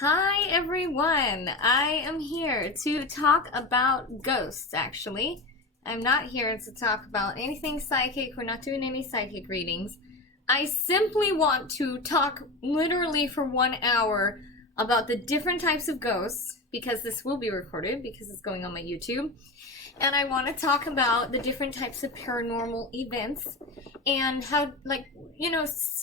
Hi everyone! I am here to talk about ghosts, actually. I'm not here to talk about anything psychic. We're not doing any psychic readings. I simply want to talk literally for 1 hour about the different types of ghosts, because this will be recorded, because it's going on my YouTube. And I want to talk about the different types of paranormal events and how,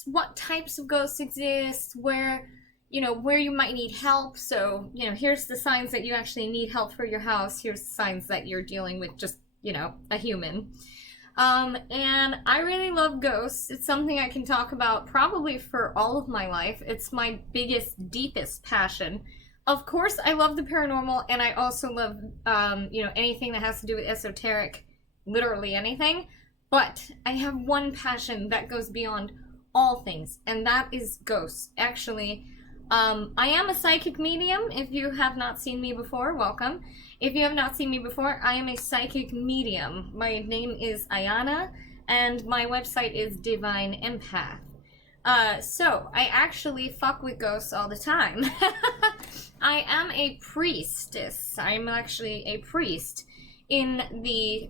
what types of ghosts exist, where you might need help. So, here's the signs that you actually need help for your house. Here's the signs that you're dealing with just, a human. And I really love ghosts. It's something I can talk about probably for all of my life. It's my biggest, deepest passion. Of course, I love the paranormal, and I also love, anything that has to do with esoteric, literally anything. But I have one passion that goes beyond all things, and that is ghosts. Actually, I am a psychic medium. If you have not seen me before, welcome. If you have not seen me before, I am a psychic medium. My name is Ayana, and my website is Divine Empath. So, I actually fuck with ghosts all the time. I am a priestess. I'm actually a priest in the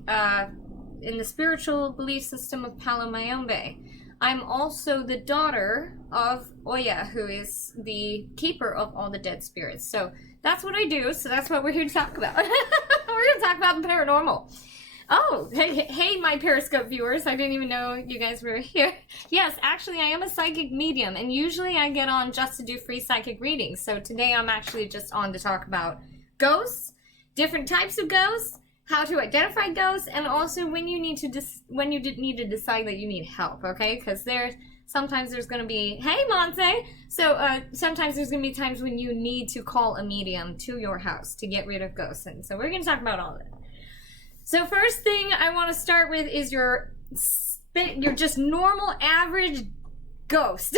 spiritual belief system of Palo Mayombe. I'm also the daughter of Oya, who is the keeper of all the dead spirits. So that's what I do, so that's what we're here to talk about. We're going to talk about the paranormal. Oh, hey, my Periscope viewers. I didn't even know you guys were here. Yes, actually, I am a psychic medium, and usually I get on just to do free psychic readings. So today I'm actually just on to talk about ghosts, different types of ghosts, how to identify ghosts, and also when you need to need to decide that you need help, okay? Because sometimes there's going to be, hey, Monse! So sometimes there's going to be times when you need to call a medium to your house to get rid of ghosts. And so we're going to talk about all of it. So first thing I want to start with is your just normal average ghost.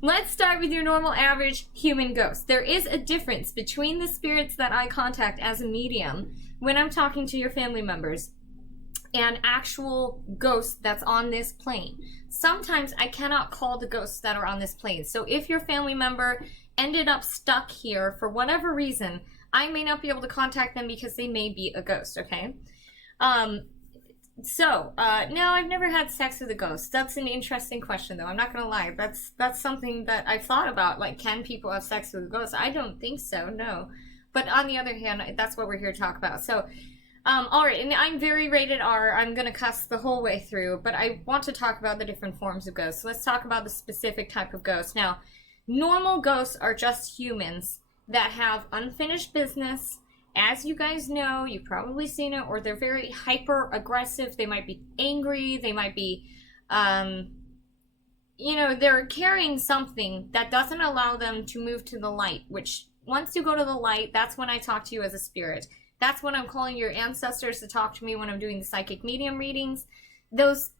Let's start with your normal average human ghost. There is a difference between the spirits that I contact as a medium when I'm talking to your family members and actual ghosts that's on this plane. Sometimes I cannot call the ghosts that are on this plane. So if your family member ended up stuck here for whatever reason, I may not be able to contact them because they may be a ghost, okay? No, I've never had sex with a ghost. That's an interesting question, though. I'm not gonna lie. That's something that I've thought about. Like, can people have sex with a ghost? I don't think so, no. But on the other hand, that's what we're here to talk about. So, alright, and I'm very rated R. I'm gonna cuss the whole way through, but I want to talk about the different forms of ghosts. So let's talk about the specific type of ghost. Now, normal ghosts are just humans that have unfinished business. As you guys know, you've probably seen it, or they're very hyper aggressive. They might be angry. They might be, they're carrying something that doesn't allow them to move to the light, which once you go to the light, that's when I talk to you as a spirit. That's when I'm calling your ancestors to talk to me when I'm doing the psychic medium readings. Those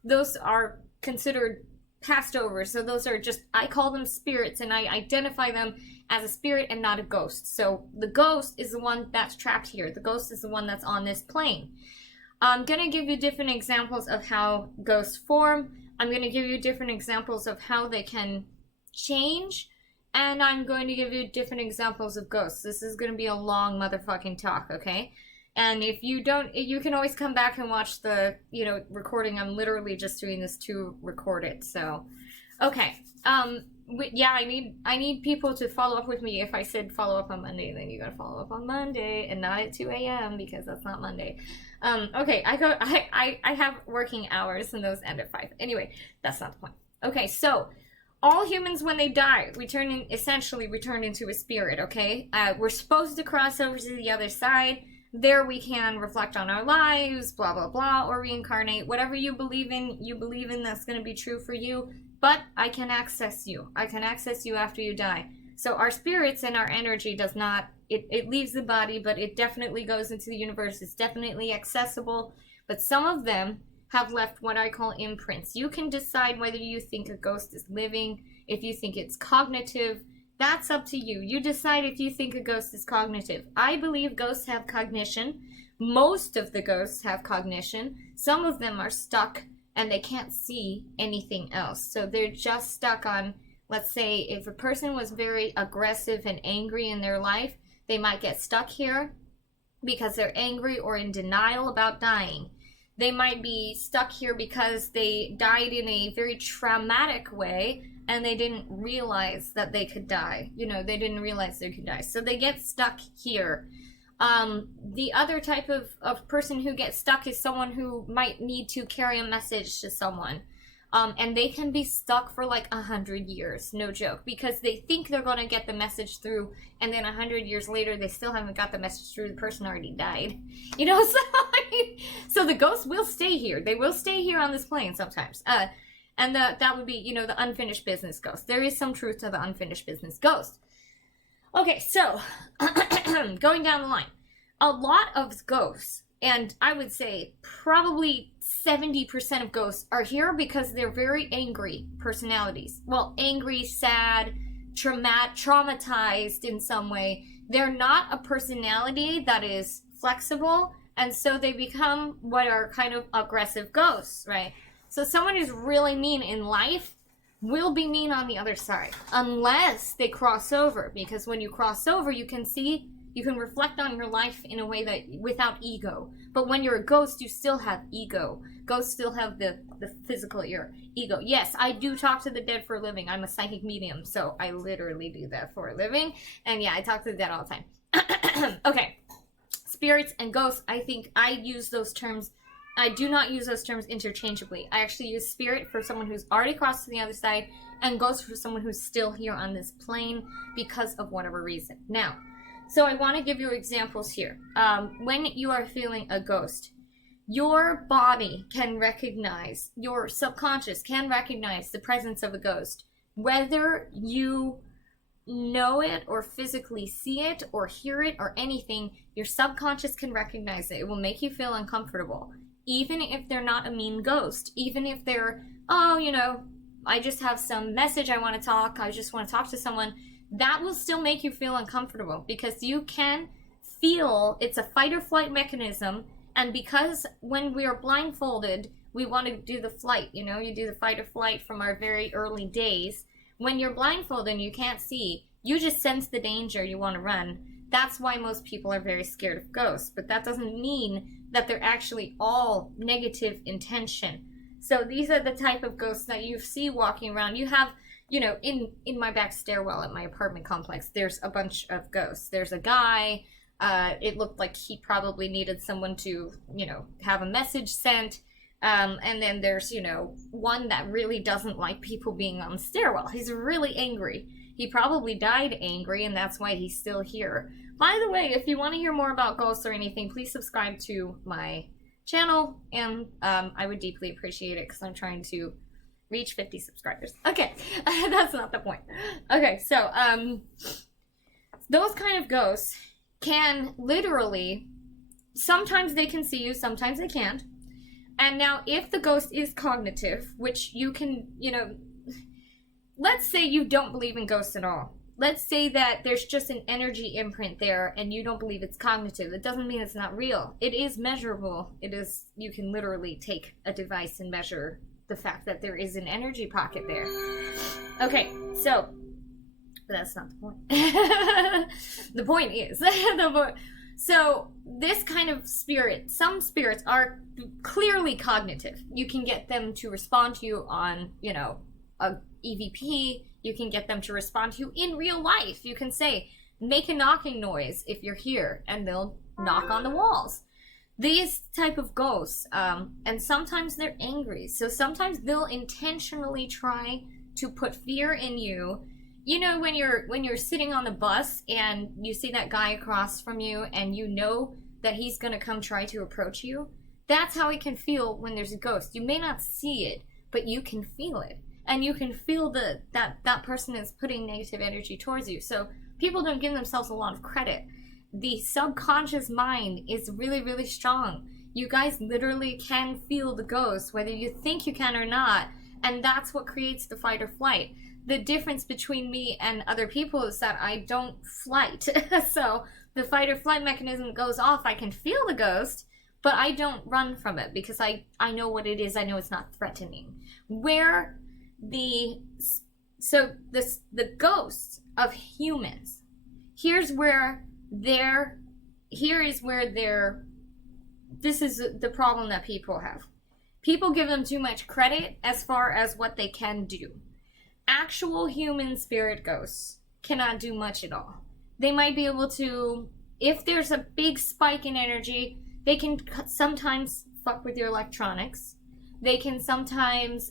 are considered passed over. So those are just, I call them spirits, and I identify them as a spirit and not a ghost. So the ghost is the one that's trapped here. The ghost is the one that's on this plane. I'm going to give you different examples of how ghosts form. I'm going to give you different examples of how they can change. And I'm going to give you different examples of ghosts. This is going to be a long motherfucking talk, okay? And if you don't, you can always come back and watch the, recording. I'm literally just doing this to record it. So, okay. Yeah, I need people to follow up with me. If I said follow up on Monday, then you gotta follow up on Monday and not at 2 a.m. because that's not Monday. Okay, I have working hours and those end at 5. Anyway, that's not the point. Okay, so all humans, when they die, we turn into a spirit, okay? We're supposed to cross over to the other side. There we can reflect on our lives, blah, blah, blah, or reincarnate. Whatever you believe in that's going to be true for you. But I can access you. I can access you after you die. So our spirits and our energy does not, it leaves the body, but it definitely goes into the universe. It's definitely accessible. But some of them have left what I call imprints. You can decide whether you think a ghost is living, if you think it's cognitive. That's up to you. You decide if you think a ghost is cognitive. I believe ghosts have cognition. Most of the ghosts have cognition. Some of them are stuck and they can't see anything else. So they're just stuck on Let's say if a person was very aggressive and angry in their life, they might get stuck here because they're angry or in denial about dying. They might be stuck here because they died in a very traumatic way and they didn't realize that they could die. You know, they didn't realize they could die. So they get stuck here. The other type of person who gets stuck is someone who might need to carry a message to someone. And they can be stuck for like 100 years, no joke, because they think they're going to get the message through, and then 100 years later, they still haven't got the message through. The person already died, you know. So the ghosts will stay here. They will stay here on this plane sometimes. And that would be, you know, the unfinished business ghost. There is some truth to the unfinished business ghost. Okay, so going down the line, a lot of ghosts, and I would say probably 70% of ghosts are here because they're very angry personalities. Well, angry, sad, traumatized in some way. They're not a personality that is flexible, and so they become what are kind of aggressive ghosts, right? So someone who's really mean in life will be mean on the other side, unless they cross over, because when you cross over, you can reflect on your life in a way that without ego. But when you're a ghost, you still have ego. Ghosts still have the physical ego. Yes, I do talk to the dead for a living. I'm a psychic medium, so I literally do that for a living. And yeah, I talk to the dead all the time. Okay, spirits and ghosts, I think I use those terms. I do not use those terms interchangeably. I actually use spirit for someone who's already crossed to the other side, and ghost for someone who's still here on this plane because of whatever reason. Now, so I want to give you examples here. When you are feeling a ghost, your body can recognize, your subconscious can recognize the presence of a ghost. Whether you know it or physically see it or hear it or anything, your subconscious can recognize it. It will make you feel uncomfortable. Even if they're not a mean ghost. Even if they're, oh, you know, I just have some message I want to talk. I just want to talk to someone. That will still make you feel uncomfortable because you can feel it's a fight or flight mechanism. And because when we are blindfolded, we want to do the flight, you know, you do the fight or flight from our very early days. When you're blindfolded and you can't see, you just sense the danger, you want to run. That's why most people are very scared of ghosts. But that doesn't mean that they're actually all negative intention. So these are the type of ghosts that you see walking around. You have, you know, in my back stairwell at my apartment complex, there's a bunch of ghosts. There's a guy, it looked like he probably needed someone to, you know, have a message sent. And then there's, you know, one that really doesn't like people being on the stairwell. He's really angry. He probably died angry, and that's why he's still here. By the way, if you want to hear more about ghosts or anything, please subscribe to my channel, and I would deeply appreciate it because I'm trying to reach 50 subscribers. Okay, that's not the point. Okay, so those kind of ghosts can literally, sometimes they can see you, sometimes they can't. And now if the ghost is cognitive, which you can, you know, let's say you don't believe in ghosts at all. Let's say that there's just an energy imprint there and you don't believe it's cognitive. It doesn't mean it's not real. It is measurable. It is, you can literally take a device and measure the fact that there is an energy pocket there. Okay, so, but that's not the point. The point is, so this kind of spirit, some spirits are clearly cognitive. You can get them to respond to you on, you know, a EVP. You can get them to respond to you in real life. You can say, make a knocking noise if you're here, and they'll knock on the walls. These type of ghosts, and sometimes they're angry. So sometimes they'll intentionally try to put fear in you. You know, when you're sitting on the bus and you see that guy across from you and you know that he's going to come try to approach you, that's how it can feel when there's a ghost. You may not see it, but you can feel it. And you can feel that person is putting negative energy towards you. So people don't give themselves a lot of credit. The subconscious mind is really, really strong. You guys literally can feel the ghost, whether you think you can or not. And that's what creates the fight or flight. The difference between me and other people is that I don't flight. So the fight or flight mechanism goes off. I can feel the ghost, but I don't run from it because I know what it is. I know it's not threatening. Where the so the ghosts of humans, here's where they're, this is the problem that people have. People give them too much credit as far as what they can do. Actual human spirit ghosts cannot do much at all. They might be able to, if there's a big spike in energy, they can sometimes fuck with your electronics. They can sometimes,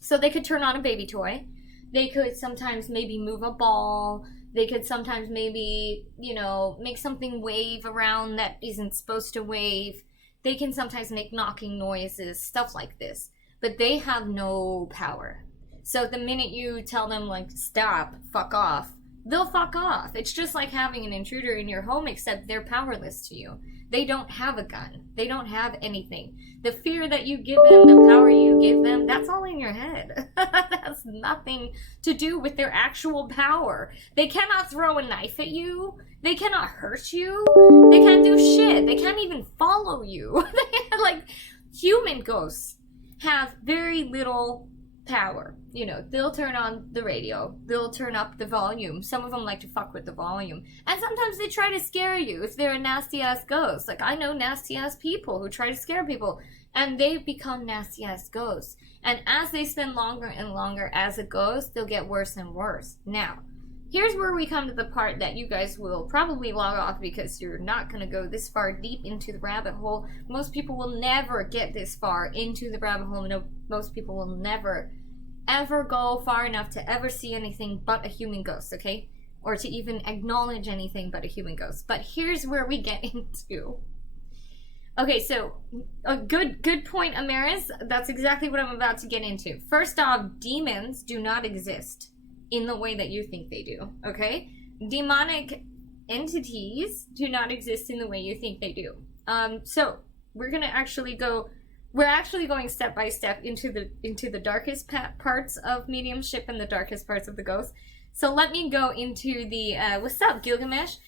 so they could turn on a baby toy. They could sometimes maybe move a ball. They could sometimes maybe, you know, make something wave around that isn't supposed to wave. They can sometimes make knocking noises, stuff like this. But they have no power. So the minute you tell them, like, stop, fuck off, they'll fuck off. It's just like having an intruder in your home, except they're powerless to you. They don't have a gun. They don't have anything. The fear that you give them, the power you give them, that's all in your head. That has nothing to do with their actual power. They cannot throw a knife at you. They cannot hurt you. They can't do shit. They can't even follow you. Like, human ghosts have very little power. You know, they'll turn on the radio, they'll turn up the volume. Some of them like to fuck with the volume, and sometimes they try to scare you if they're a nasty ass ghost. Like, I know nasty ass people who try to scare people, and they become nasty ass ghosts. And as they spend longer and longer as a ghost, they'll get worse and worse. Now, here's where we come to the part that you guys will probably log off because you're not going to go this far deep into the rabbit hole. Most people will never get this far into the rabbit hole. No, most people will never ever go far enough to ever see anything but a human ghost, okay? Or to even acknowledge anything but a human ghost. But here's where we get into. Okay, so a good point, Amaris. That's exactly what I'm about to get into. First off, demons do not exist in the way that you think they do, okay? Demonic entities do not exist in the way you think they do. So we're gonna actually go. We're actually going step by step into the darkest parts of mediumship and the darkest parts of the ghost. So let me go into the what's up, Gilgamesh?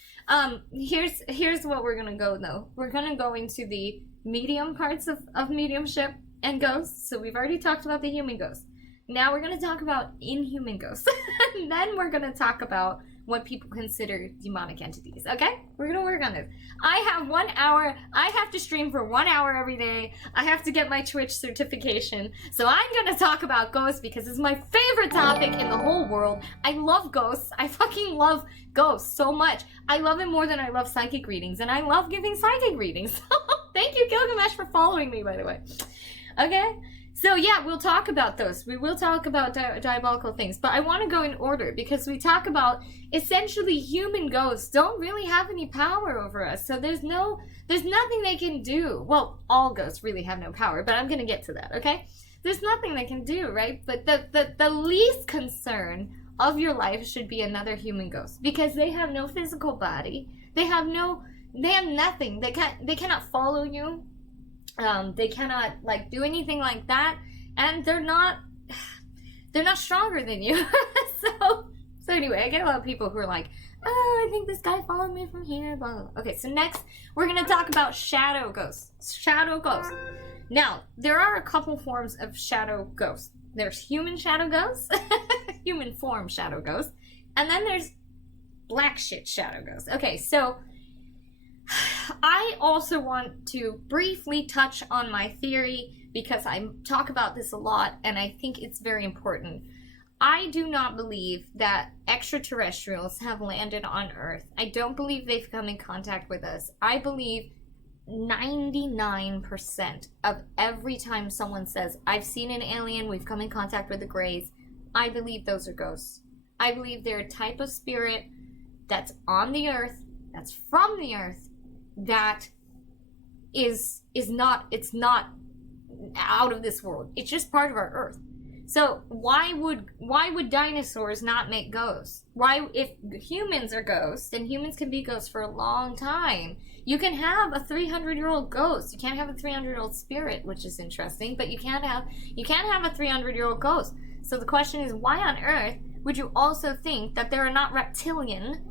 Here's what we're gonna go though. We're gonna go into the medium parts of mediumship and ghosts. So we've already talked about the human ghost. Now we're gonna talk about inhuman ghosts. And then we're gonna talk about what people consider demonic entities, okay? We're gonna work on this. I have 1 hour. I have to stream for 1 hour every day. I have to get my Twitch certification. So I'm gonna talk about ghosts because it's my favorite topic in the whole world. I love ghosts. I fucking love ghosts so much. I love it more than I love psychic readings, and I love giving psychic readings. Thank you, Gilgamesh, for following me, by the way. Okay? So yeah, we'll talk about those. We will talk about diabolical things, but I want to go in order because we talk about essentially human ghosts don't really have any power over us. So there's nothing they can do. Well, all ghosts really have no power, but I'm going to get to that, okay? There's nothing they can do, right? But the least concern of your life should be another human ghost because they have no physical body. They have nothing. They cannot follow you. They cannot like do anything like that, and they're not stronger than you. so anyway, I get a lot of people who are like, oh, I think this guy followed me from here, blah, blah, blah. Okay, so next we're gonna talk about shadow ghosts. Shadow ghosts. Now, there are a couple forms of shadow ghosts. There's human shadow ghosts, human form shadow ghosts, and then there's black shit shadow ghosts. Okay, so I also want to briefly touch on my theory because I talk about this a lot and I think it's very important. I do not believe that extraterrestrials have landed on Earth. I don't believe they've come in contact with us. I believe 99% of every time someone says, I've seen an alien, we've come in contact with the Greys, I believe those are ghosts. I believe they're a type of spirit that's on the Earth, that's from the Earth, that is not out of this world. It's just part of our Earth. So why would dinosaurs not make ghosts? Why, if humans are ghosts, and humans can be ghosts for a long time, you can have a 300-year-old ghost. You can't have a 300-year-old spirit, which is interesting, but you can't have a 300-year-old ghost. So the question is, why on earth would you also think that there are not reptilian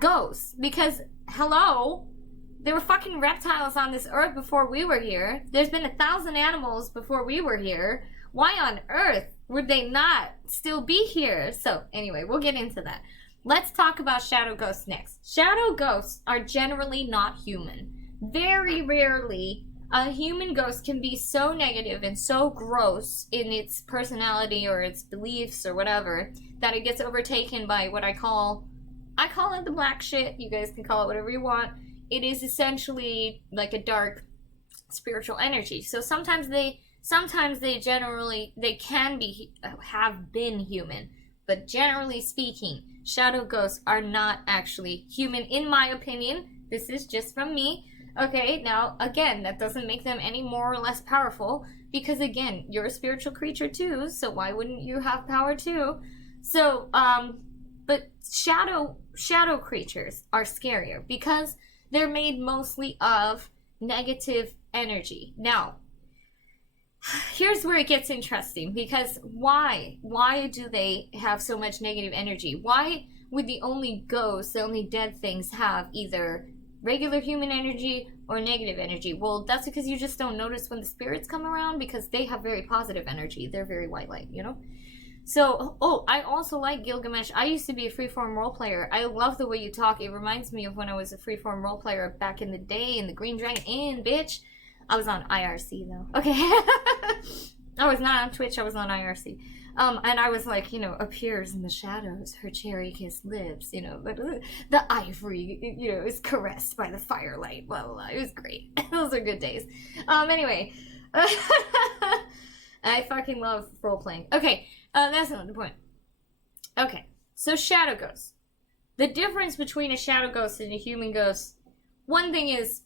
ghosts? Because hello, there were fucking reptiles on this earth before we were here. There's been 1,000 animals before we were here. Why on earth would they not still be here? So anyway, we'll get into that. Let's talk about shadow ghosts next. Shadow ghosts are generally not human. Very rarely a human ghost can be so negative and so gross in its personality or its beliefs or whatever that it gets overtaken by what I call it the black shit. You guys can call it whatever you want. It is essentially like a dark spiritual energy. So sometimes they can be have been human, but generally speaking, shadow ghosts are not actually human, in my opinion. This is just from me. Okay, now, again, that doesn't make them any more or less powerful, because, again, you're a spiritual creature, too, so why wouldn't you have power, too? So, but shadow creatures are scarier, because they're made mostly of negative energy. Now, here's where it gets interesting, because why do they have so much negative energy? Why would the only ghosts, the only dead things, have either regular human energy or negative energy? Well, that's because you just don't notice when the spirits come around, because they have very positive energy. They're very white light, you know? So, I also like Gilgamesh. I used to be a freeform role player. I love the way you talk. It reminds me of when I was a freeform role player back in the day in the Green Dragon Inn, bitch. I was on IRC though. Okay. I was not on Twitch, I was on IRC. And I was like, you know, appears in the shadows, her cherry kissed lips, you know, but the ivory, you know, is caressed by the firelight, blah, blah, blah. It was great. Those are good days. Anyway. I fucking love role-playing. Okay, that's not the point. Okay, so shadow ghosts. The difference between a shadow ghost and a human ghost, one thing is,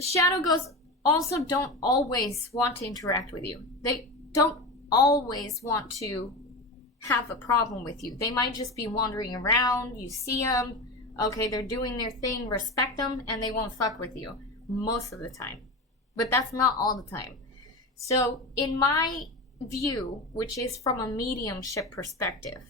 shadow ghosts also don't always want to interact with you. They don't always want to have a problem with you. They might just be wandering around, you see them, okay, they're doing their thing, respect them, and they won't fuck with you most of the time. But that's not all the time. So in my view, which is from a mediumship perspective,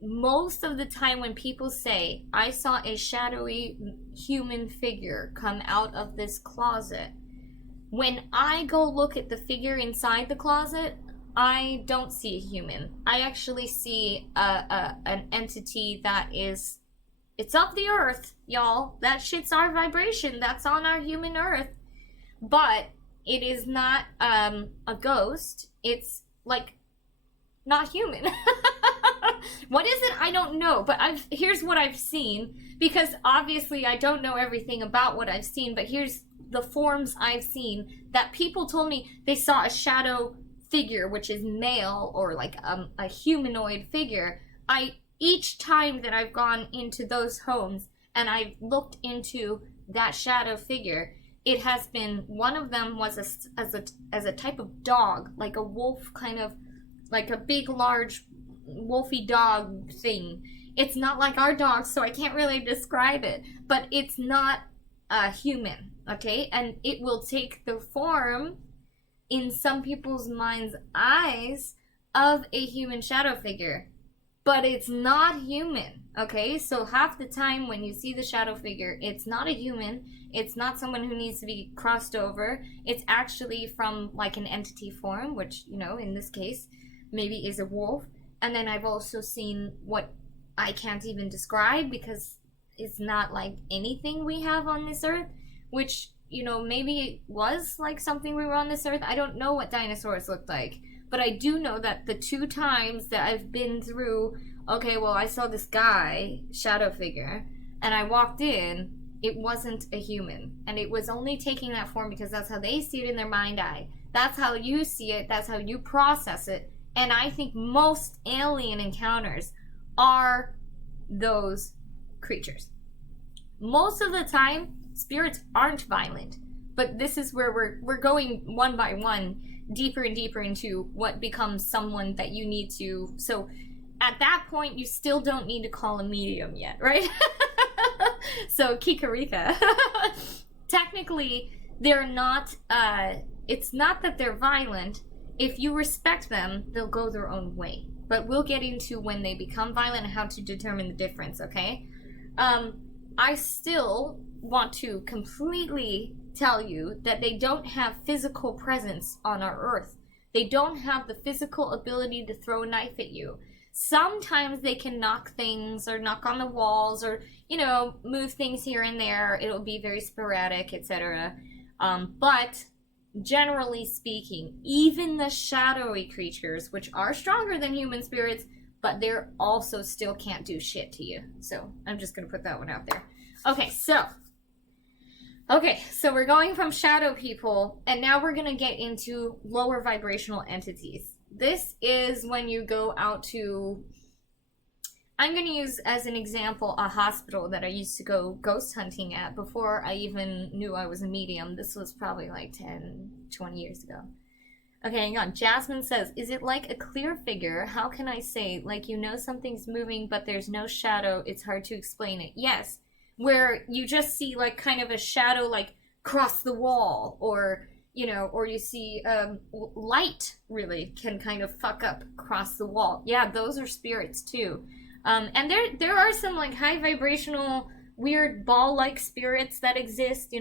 most of the time when people say, I saw a shadowy human figure come out of this closet, when I go look at the figure inside the closet, I don't see a human. I actually see an entity that is, it's of the earth, y'all. That shit's our vibration. That's on our human earth. But it is not a ghost. It's like not human. What is it? I don't know. But here's what I've seen, because obviously I don't know everything about what I've seen, but here's the forms I've seen that people told me they saw a shadow figure, which is male, or like a humanoid figure. Each time that I've gone into those homes and I've looked into that shadow figure, it has been, one of them was as a type of dog, like a wolf, kind of like a big large wolfy dog thing. It's not like our dogs, so I can't really describe it, but it's not a human, okay? And it will take the form, in some people's mind's eyes, of a human shadow figure, but it's not human, okay? So half the time when you see the shadow figure, it's not a human, it's not someone who needs to be crossed over, it's actually from like an entity form, which, you know, in this case, maybe is a wolf. And then I've also seen what I can't even describe, because it's not like anything we have on this earth, which, you know, maybe it was like something we were on this earth. I don't know what dinosaurs looked like, but I do know that the 2 times that I've been through, okay, well, I saw this guy, shadow figure, and I walked in, it wasn't a human. And it was only taking that form because that's how they see it in their mind eye. That's how you see it, that's how you process it. And I think most alien encounters are those creatures. Most of the time, spirits aren't violent, but this is where we're going one by one, deeper and deeper into what becomes someone that you need to. So at that point, you still don't need to call a medium yet, right? So Kikarika. Technically, they're not, it's not that they're violent. If you respect them, they'll go their own way. But we'll get into when they become violent and how to determine the difference, okay? I still want to completely tell you that they don't have physical presence on our earth. They don't have the physical ability to throw a knife at you. Sometimes they can knock things or knock on the walls or, move things here and there. It'll be very sporadic, etc. But generally speaking, even the shadowy creatures, which are stronger than human spirits, but they're also still can't do shit to you. So I'm just gonna put that one out there. Okay, so we're going from shadow people, and now we're gonna get into lower vibrational entities. This is when you go out to, I'm going to use as an example a hospital that I used to go ghost hunting at before I even knew I was a medium. This was probably like 10, 20 years ago. Okay, hang on. Jasmine says, is it like a clear figure? How can I say? Like, something's moving, but there's no shadow. It's hard to explain it. Yes, where you just see like kind of a shadow like cross the wall, or you see light really can kind of fuck up across the wall. Yeah, those are spirits too. And there are some like high vibrational weird ball-like spirits that exist,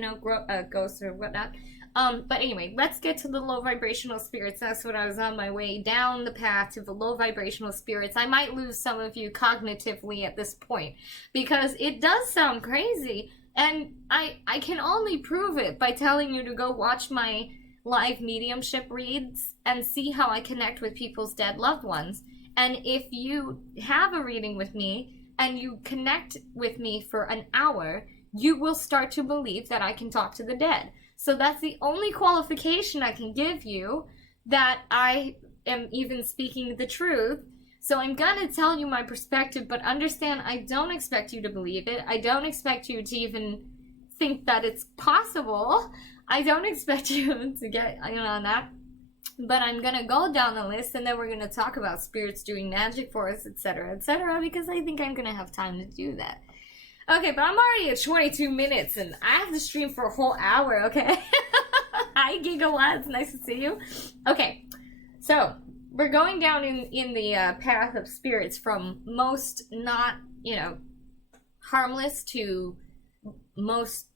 ghosts or whatnot. But anyway, let's get to the low vibrational spirits. That's what I was on my way down the path to the low vibrational spirits. I might lose some of you cognitively at this point because it does sound crazy. And I can only prove it by telling you to go watch my live mediumship reads and see how I connect with people's dead loved ones. And if you have a reading with me and you connect with me for an hour, you will start to believe that I can talk to the dead. So that's the only qualification I can give you that I am even speaking the truth. So I'm gonna tell you my perspective, but understand I don't expect you to believe it. I don't expect you to even think that it's possible. I don't expect you to get on that. But I'm gonna go down the list, and then we're gonna talk about spirits doing magic for us, etc., because I think I'm gonna have time to do that. Okay, but I'm already at 22 minutes, and I have to stream for a whole hour, okay? Hi, Gigawatts, nice to see you. Okay, so we're going down in the path of spirits from most not, harmless to most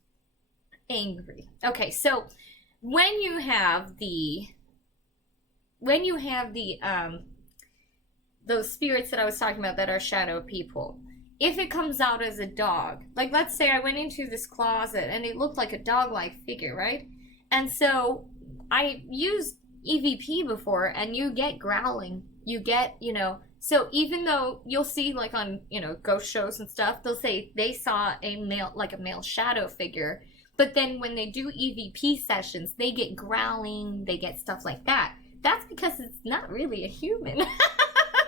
angry. Okay, so when you have those spirits that I was talking about that are shadow people, if it comes out as a dog, like let's say I went into this closet and it looked like a dog-like figure, right? And so I used EVP before, and you get growling, you get, so even though you'll see like on, ghost shows and stuff, they'll say they saw a male shadow figure, but then when they do EVP sessions, they get growling, they get stuff like that. That's because it's not really a human.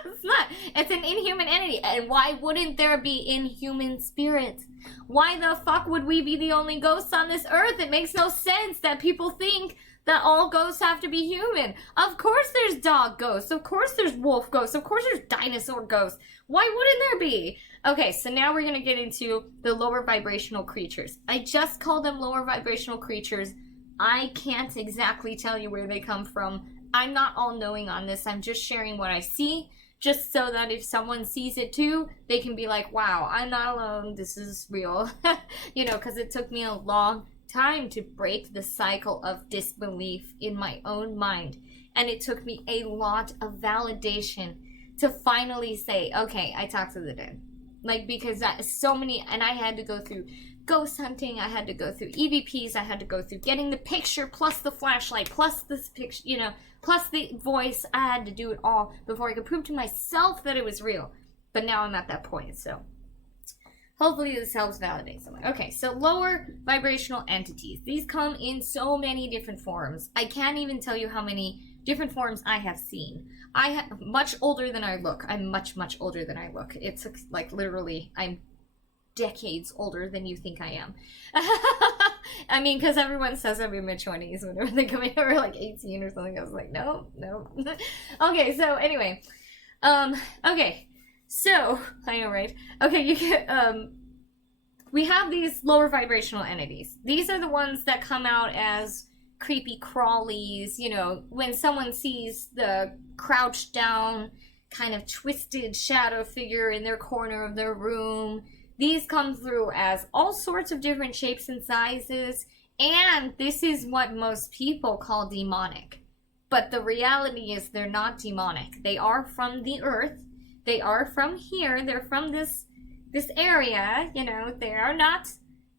It's not. It's an inhuman entity. And why wouldn't there be inhuman spirits? Why the fuck would we be the only ghosts on this earth? It makes no sense that people think that all ghosts have to be human. Of course there's dog ghosts. Of course there's wolf ghosts. Of course there's dinosaur ghosts. Why wouldn't there be? Okay, so now we're going to get into the lower vibrational creatures. I just call them lower vibrational creatures. I can't exactly tell you where they come from. I'm not all-knowing on this. I'm just sharing what I see, just so that if someone sees it too, they can be like, wow, I'm not alone. This is real. Because it took me a long time to break the cycle of disbelief in my own mind. And it took me a lot of validation to finally say, okay, I talked to the dead. Because so many, and I had to go through ghost hunting, I had to go through EVPs, I had to go through getting the picture, plus the flashlight, plus this picture, plus the voice. I had to do it all before I could prove to myself that it was real. But now I'm at that point, so hopefully this helps validate someone. Okay, so lower vibrational entities. These come in so many different forms. I can't even tell you how many different forms I have seen. I'm much older than I look. I'm much, much older than I look. It took, literally, I'm decades older than you think I am. I mean, because everyone says I'm in my 20s whenever they come in, or 18 or something. I was like, no. Okay, so anyway. Okay. So, I know, right? Okay, you get, we have these lower vibrational entities. These are the ones that come out as creepy crawlies, when someone sees the crouched down, kind of twisted shadow figure in their corner of their room. These come through as all sorts of different shapes and sizes, and this is what most people call demonic. But the reality is they're not demonic. They are from the earth. They are from here. They're from this area, you know. They are not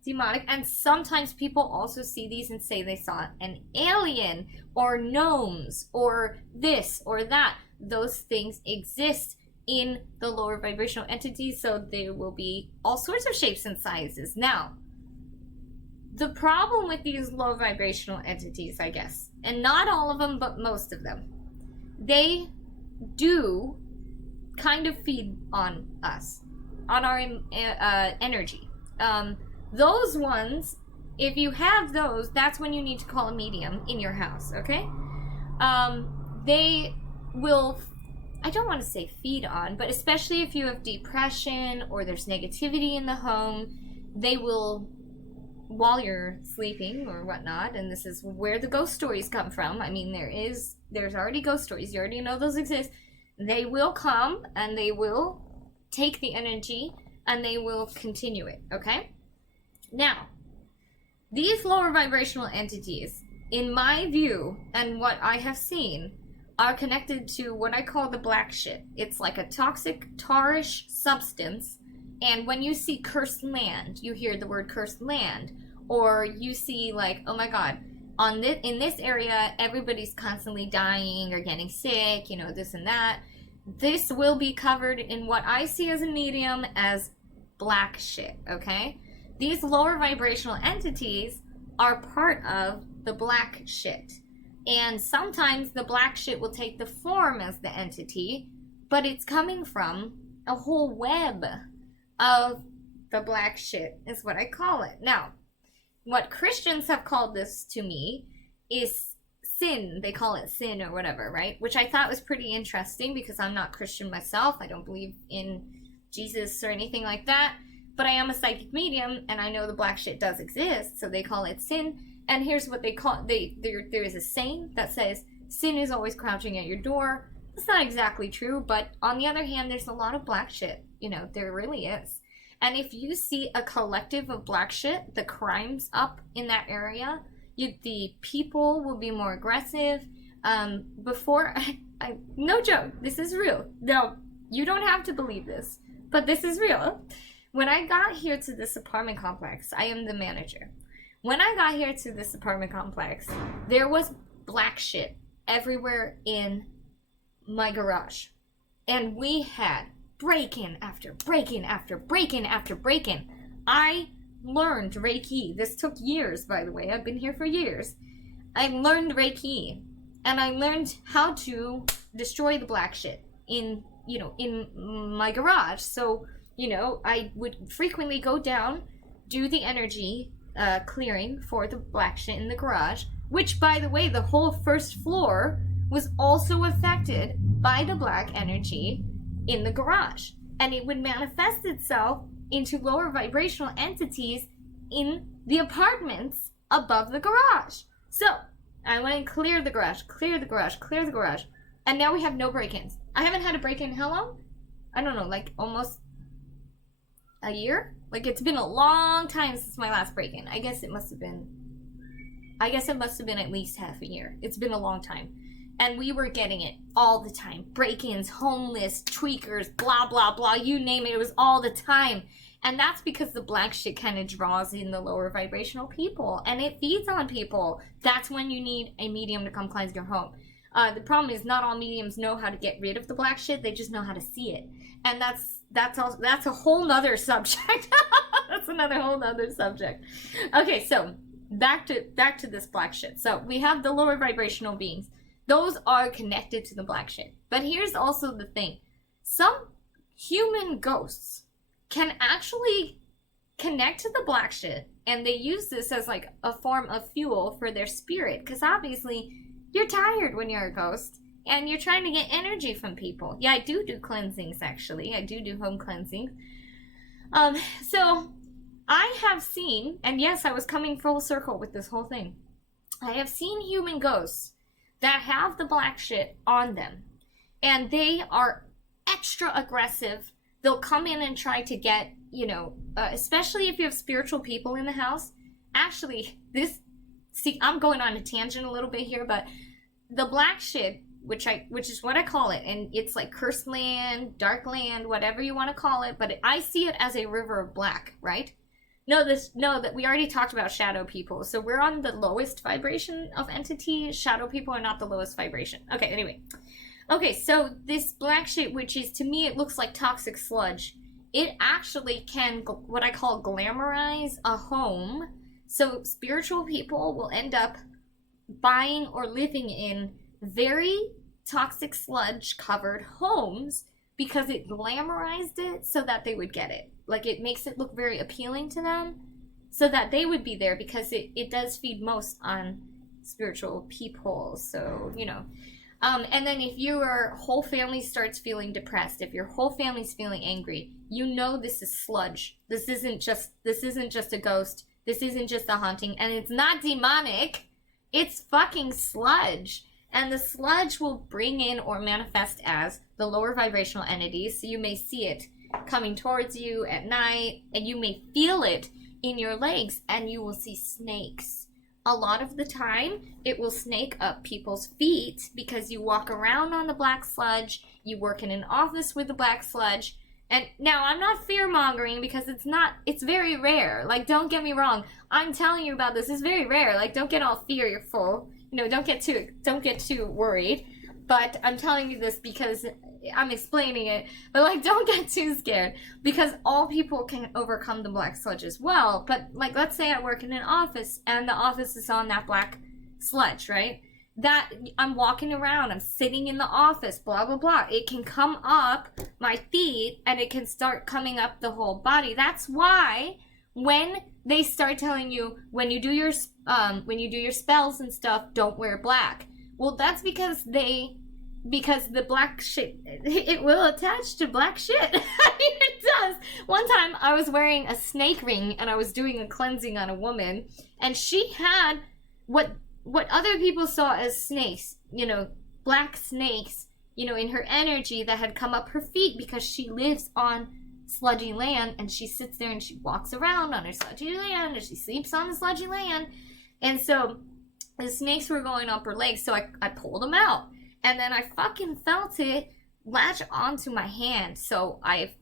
demonic. And sometimes people also see these and say they saw an alien or gnomes or this or that. Those things exist in the lower vibrational entities, so there will be all sorts of shapes and sizes. Now, the problem with these low vibrational entities, I guess, and not all of them, but most of them, they do kind of feed on us, on our energy. Those ones, if you have those, that's when you need to call a medium in your house, okay? They will, I don't want to say feed on, but especially if you have depression or there's negativity in the home, they will, while you're sleeping or whatnot, and this is where the ghost stories come from. I mean, there's already ghost stories. You already know those exist. They will come and they will take the energy and they will continue it, okay? Now, these lower vibrational entities, in my view and what I have seen, are connected to what I call the black shit. It's like a toxic, tarish substance. And when you see cursed land, you hear the word cursed land. Or you see like, oh my god, in this area, everybody's constantly dying or getting sick, you know, this and that. This will be covered in what I see as a medium as black shit, okay? These lower vibrational entities are part of the black shit. And sometimes the black shit will take the form as the entity, but it's coming from a whole web of the black shit, is what I call it. Now, what Christians have called this to me is sin. They call it sin or whatever, right? Which I thought was pretty interesting because I'm not Christian myself. I don't believe in Jesus or anything like that. But I am a psychic medium, and I know the black shit does exist, so they call it sin. And here's what they call there is a saying that says, sin is always crouching at your door. It's not exactly true, but on the other hand, there's a lot of black shit. You know, there really is. And if you see a collective of black shit, the crimes up in that area, the people will be more aggressive. No joke, this is real. No, you don't have to believe this, but this is real. When I got here to this apartment complex, I am the manager. When I got here to this apartment complex, there was black shit everywhere in my garage. And we had break-in after break-in after break-in after break-in. I learned Reiki. This took years, by the way. I've been here for years. I learned Reiki. And I learned how to destroy the black shit in my garage. So, I would frequently go down, do the energy clearing for the black shit in the garage, which, by the way, the whole first floor was also affected by the black energy in the garage. And it would manifest itself into lower vibrational entities in the apartments above the garage. So, I went and cleared the garage, and now we have no break-ins. I haven't had a break-in in how long? I don't know, like almost a year? Like, it's been a long time since my last break-in. I guess it must have been at least half a year. It's been a long time. And we were getting it all the time. Break-ins, homeless, tweakers, blah, blah, blah, you name it. It was all the time. And that's because the black shit kind of draws in the lower vibrational people. And it feeds on people. That's when you need a medium to come cleanse your home. The problem is not all mediums know how to get rid of the black shit. They just know how to see it. And that's a whole nother subject. That's another whole nother subject. Okay, so back to this black shit. So we have the lower vibrational beings. Those are connected to the black shit. But here's also the thing. Some human ghosts can actually connect to the black shit, and they use this as like a form of fuel for their spirit. Because obviously, you're tired when you're a ghost, and you're trying to get energy from people. Yeah, I do cleansings, actually. I do home cleansings. So, I have seen, and yes, I was coming full circle with this whole thing. I have seen human ghosts that have the black shit on them, and they are extra aggressive. They'll come in and try to get, especially if you have spiritual people in the house. Actually, I'm going on a tangent a little bit here, but the black shit, which is what I call it, and it's like cursed land, dark land, whatever you want to call it, but I see it as a river of black, right? No, that we already talked about shadow people. So we're on the lowest vibration of entity. Shadow people are not the lowest vibration. Okay, anyway. Okay, so this black shit, which is, to me, it looks like toxic sludge. It actually can, what I call, glamorize a home. So spiritual people will end up buying or living in very toxic sludge covered homes because it glamorized it so that they would get it. Like, it makes it look very appealing to them so that they would be there, because it does feed most on spiritual people. So, you know. And then if your whole family starts feeling depressed, if your whole family's feeling angry, you know this is sludge. This isn't just a ghost. This isn't just a haunting. And it's not demonic. It's fucking sludge. And the sludge will bring in or manifest as the lower vibrational entities. So you may see it coming towards you at night, and you may feel it in your legs, and you will see snakes. A lot of the time, it will snake up people's feet because you walk around on the black sludge, you work in an office with the black sludge. And now, I'm not fear-mongering, because it's very rare. Like, don't get me wrong. I'm telling you about this. It's very rare. Like, don't get all fearful. You know, don't get too worried. But I'm telling you this because I'm explaining it. But, like, don't get too scared, because all people can overcome the black sludge as well. But, like, let's say I work in an office, and the office is on that black sludge, right? That I'm walking around, I'm sitting in the office, blah, blah, blah. It can come up my feet, and it can start coming up the whole body. That's why when they start telling you, when you do your spells and stuff, don't wear black. Well, that's because the black shit, it will attach to black shit. I mean, it does. One time I was wearing a snake ring, and I was doing a cleansing on a woman, and she had what other people saw as snakes, you know, black snakes, you know, in her energy that had come up her feet, because she lives on sludgy land, and she sits there and she walks around on her sludgy land, and she sleeps on the sludgy land. And so the snakes were going up her legs, so I pulled them out. And then I fucking felt it latch onto my hand. So I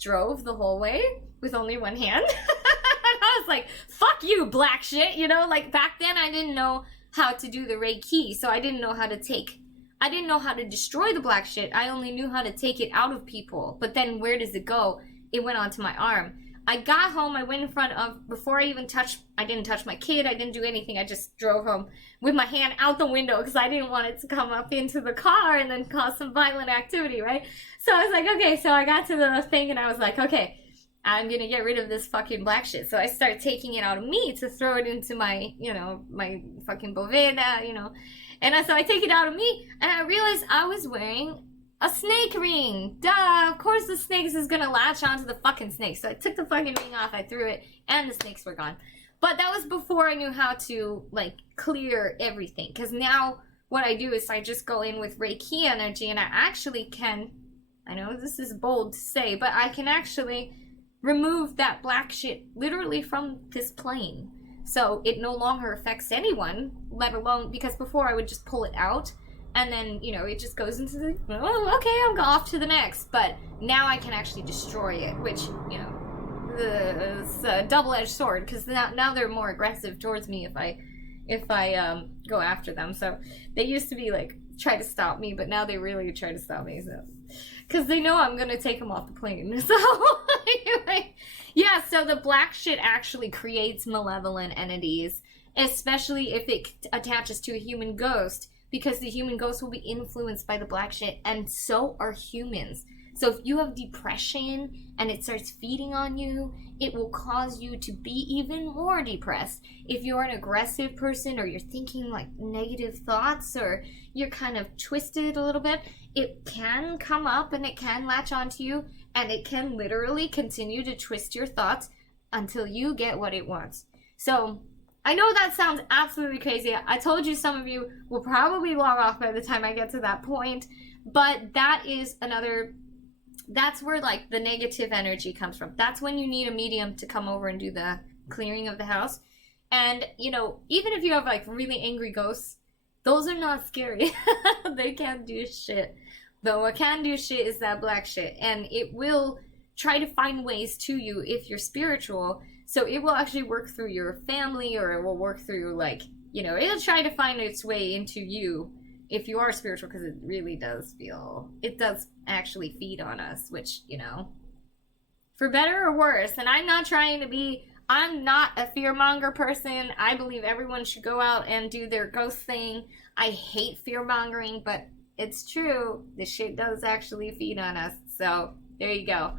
drove the whole way with only one hand. And I was like, fuck you, black shit. You know, like, back then I didn't know how to do the Reiki. So I didn't know how to destroy the black shit. I only knew how to take it out of people. But then where does it go? It went onto my arm. I got home, I went in front of, before I didn't touch my kid, I didn't do anything, I just drove home with my hand out the window, because I didn't want it to come up into the car and then cause some violent activity, right? So I was like, okay, so I got to the thing, and I was like, okay, I'm gonna get rid of this fucking black shit. So I start taking it out of me to throw it into my, you know, my fucking boveda, you know. And so I take it out of me, and I realized I was wearing a snake ring. Duh, of course the snakes is gonna latch onto the fucking snake. So I took the fucking ring off, I threw it, and the snakes were gone. But that was before I knew how to, like, clear everything. Because now what I do is I just go in with Reiki energy, and I actually can, I know this is bold to say, but I can actually remove that black shit literally from this plane. So it no longer affects anyone, let alone, because before I would just pull it out, and then, you know, it just goes into the, oh, okay, I'll go off to the next. But now I can actually destroy it, which, you know, it's a double-edged sword, because now they're more aggressive towards me if I go after them. So they used to be, like, try to stop me, but now they really try to stop me, so, because they know I'm gonna take them off the plane. So anyway, yeah, so the black shit actually creates malevolent entities, especially if it attaches to a human ghost, because the human ghost will be influenced by the black shit, and so are humans. So if you have depression and it starts feeding on you, it will cause you to be even more depressed. If you're an aggressive person, or you're thinking like negative thoughts, or you're kind of twisted a little bit, it can come up and it can latch onto you, and it can literally continue to twist your thoughts until you get what it wants. So I know that sounds absolutely crazy. I told you some of you will probably log off by the time I get to that point, but that is that's where, like, the negative energy comes from. That's when you need a medium to come over and do the clearing of the house. And, you know, even if you have, like, really angry ghosts, Those are not scary. They can't do shit. But what can do shit is that black shit. And it will try to find ways to you if you're spiritual. So it will actually work through your family, or it will work through, like, you know, it'll try to find its way into you if you are spiritual, because it really does feel, it does actually feed on us, which, you know, for better or worse. And I'm not trying to be, I'm not a fearmonger person. I believe everyone should go out and do their ghost thing. I hate fear-mongering, but it's true. This shit does actually feed on us. So, there you go.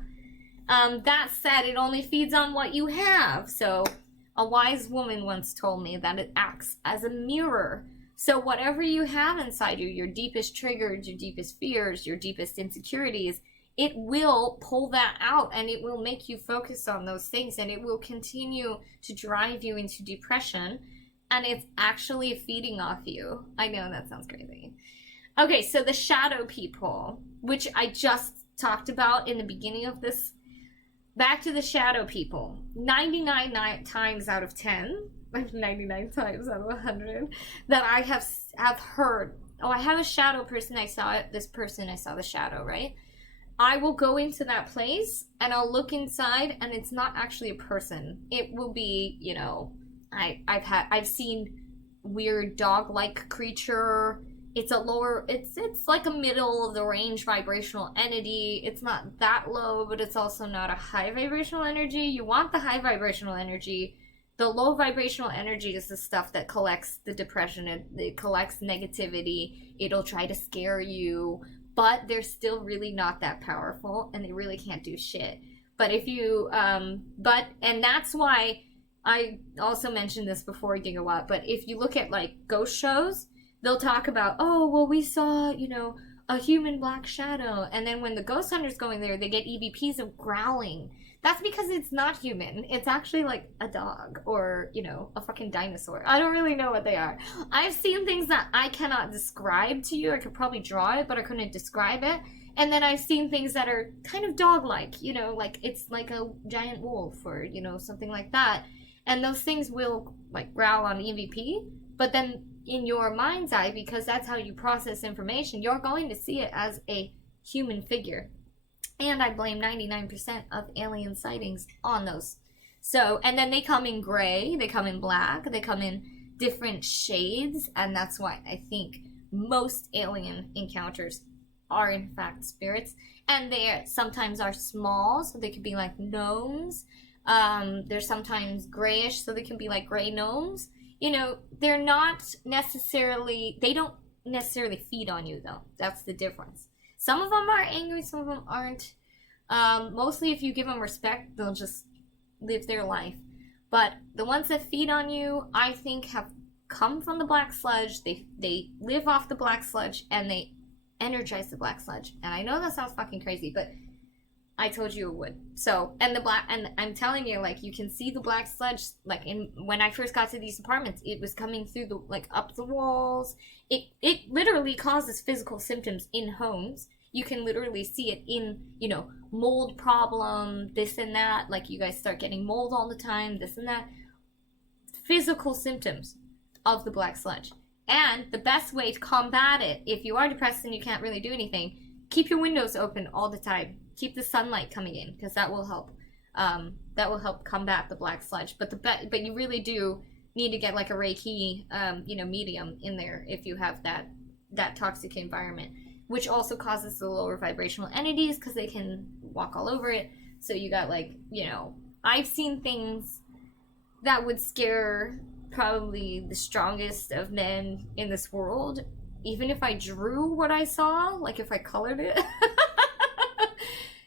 That said, it only feeds on what you have. So, a wise woman once told me that it acts as a mirror. So, whatever you have inside you, your deepest triggers, your deepest fears, your deepest insecurities, it will pull that out, and it will make you focus on those things, and it will continue to drive you into depression, and it's actually feeding off you. I know that sounds crazy. Okay, so the shadow people, which I just talked about in the beginning of this. Back to the shadow people. 99 times out of 10, 99 times out of 100, that I have heard, oh, I have a shadow person, I saw it, this person, I saw the shadow, right? I will go into that place and I'll look inside, and it's not actually a person. It will be, you know, I've seen weird dog-like creature. It's a lower, it's like a middle of the range vibrational entity. It's not that low, but it's also not a high vibrational energy. You want the high vibrational energy. The low vibrational energy is the stuff that collects the depression. It collects negativity. It'll try to scare you. But they're still really not that powerful, and they really can't do shit. But if you, and that's why I also mentioned this before Gigawatt, but if you look at, like, ghost shows, they'll talk about, oh, well, we saw, you know, a human black shadow, and then when the ghost hunters go in there, they get EVPs of growling. That's because it's not human. It's actually like a dog or, you know, a fucking dinosaur. I don't really know what they are. I've seen things that I cannot describe to you. I could probably draw it, but I couldn't describe it. And then I've seen things that are kind of dog-like, you know, like it's like a giant wolf or, you know, something like that. And those things will, like, growl on EVP, but then in your mind's eye, because that's how you process information, you're going to see it as a human figure. And I blame 99% of alien sightings on those. So, and then they come in gray, they come in black, they come in different shades, and that's why I think most alien encounters are in fact spirits. And they sometimes are small, so they could be like gnomes. They're sometimes grayish, so they can be like gray gnomes. You know, they're not necessarily, they don't necessarily feed on you, though. That's the difference. Some of them are angry, some of them aren't. Mostly if you give them respect, they'll just live their life. But the ones that feed on you, I think, have come from the black sludge. They live off the black sludge, and they energize the black sludge. And I know that sounds fucking crazy, but I told you it would. So, and I'm telling you, like, you can see the black sludge, like, when I first got to these apartments, it was coming through the, like, up the walls. It literally causes physical symptoms in homes. You can literally see it in, you know, mold problem, this and that. Like, you guys start getting mold all the time, this and that. Physical symptoms of the black sludge. And the best way to combat it, if you are depressed and you can't really do anything, keep your windows open all the time. Keep the sunlight coming in, because that will help. That will help combat the black sludge. But you really do need to get like a Reiki, you know, medium in there if you have that toxic environment, which also causes the lower vibrational entities because they can walk all over it. So you got, like, you know, I've seen things that would scare probably the strongest of men in this world, even if I drew what I saw, like if I colored it.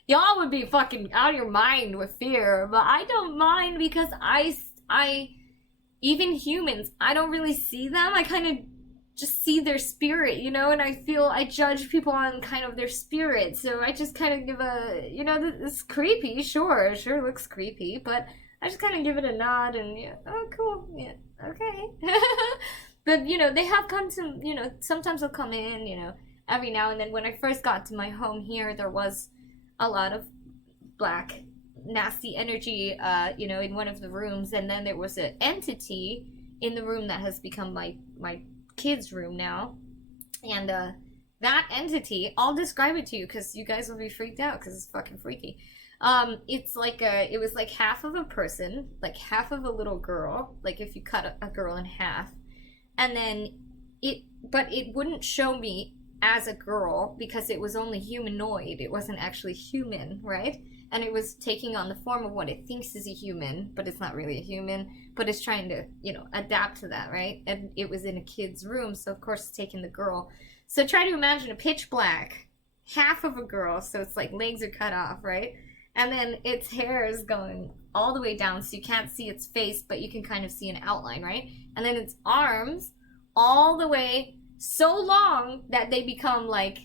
Y'all would be fucking out of your mind with fear, but I don't mind because I even humans, I don't really see them. I kind of just see their spirit, you know, and I feel I judge people on kind of their spirit. So I just kind of give a, you know, this is creepy, sure, it sure looks creepy, but I just kind of give it a nod and, yeah, oh, cool, yeah, okay. But, you know, they have come to, you know, sometimes they'll come in, you know, every now and then. When I first got to my home here, there was a lot of black nasty energy, you know, in one of the rooms, and then there was an entity in the room that has become my kid's room now. And that entity, I'll describe it to you because you guys will be freaked out because it's fucking freaky. It's like it was like half of a person, like half of a little girl, like if you cut a girl in half. And then but it wouldn't show me as a girl because it was only humanoid. It wasn't actually human, right? And it was taking on the form of what it thinks is a human, but it's not really a human, but it's trying to, adapt to that, right? And it was in a kid's room, so of course it's taking the girl. So try to imagine a pitch black, half of a girl, so it's like legs are cut off, right? And then its hair is going all the way down, so you can't see its face, but you can kind of see an outline, right? And then its arms all the way so long that they become like,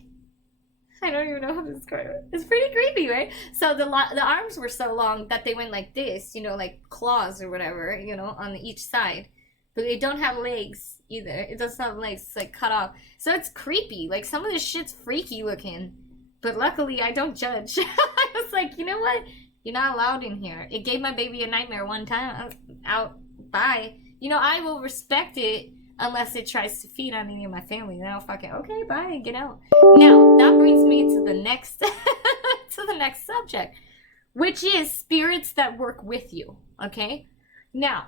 I don't even know how to describe it. It's pretty creepy, right? So the arms were so long that they went like this, like claws or whatever, on each side. But they don't have legs either. It doesn't have legs. It's like cut off. So it's creepy. Like some of this shit's freaky looking. But luckily I don't judge. I was like, you know what? You're not allowed in here. It gave my baby a nightmare one time. Out. Bye. I will respect it unless it tries to feed on any of my family. Then I'll fucking, okay, bye, get out. Now, that brings me to the next to the next subject, which is spirits that work with you, okay? Now,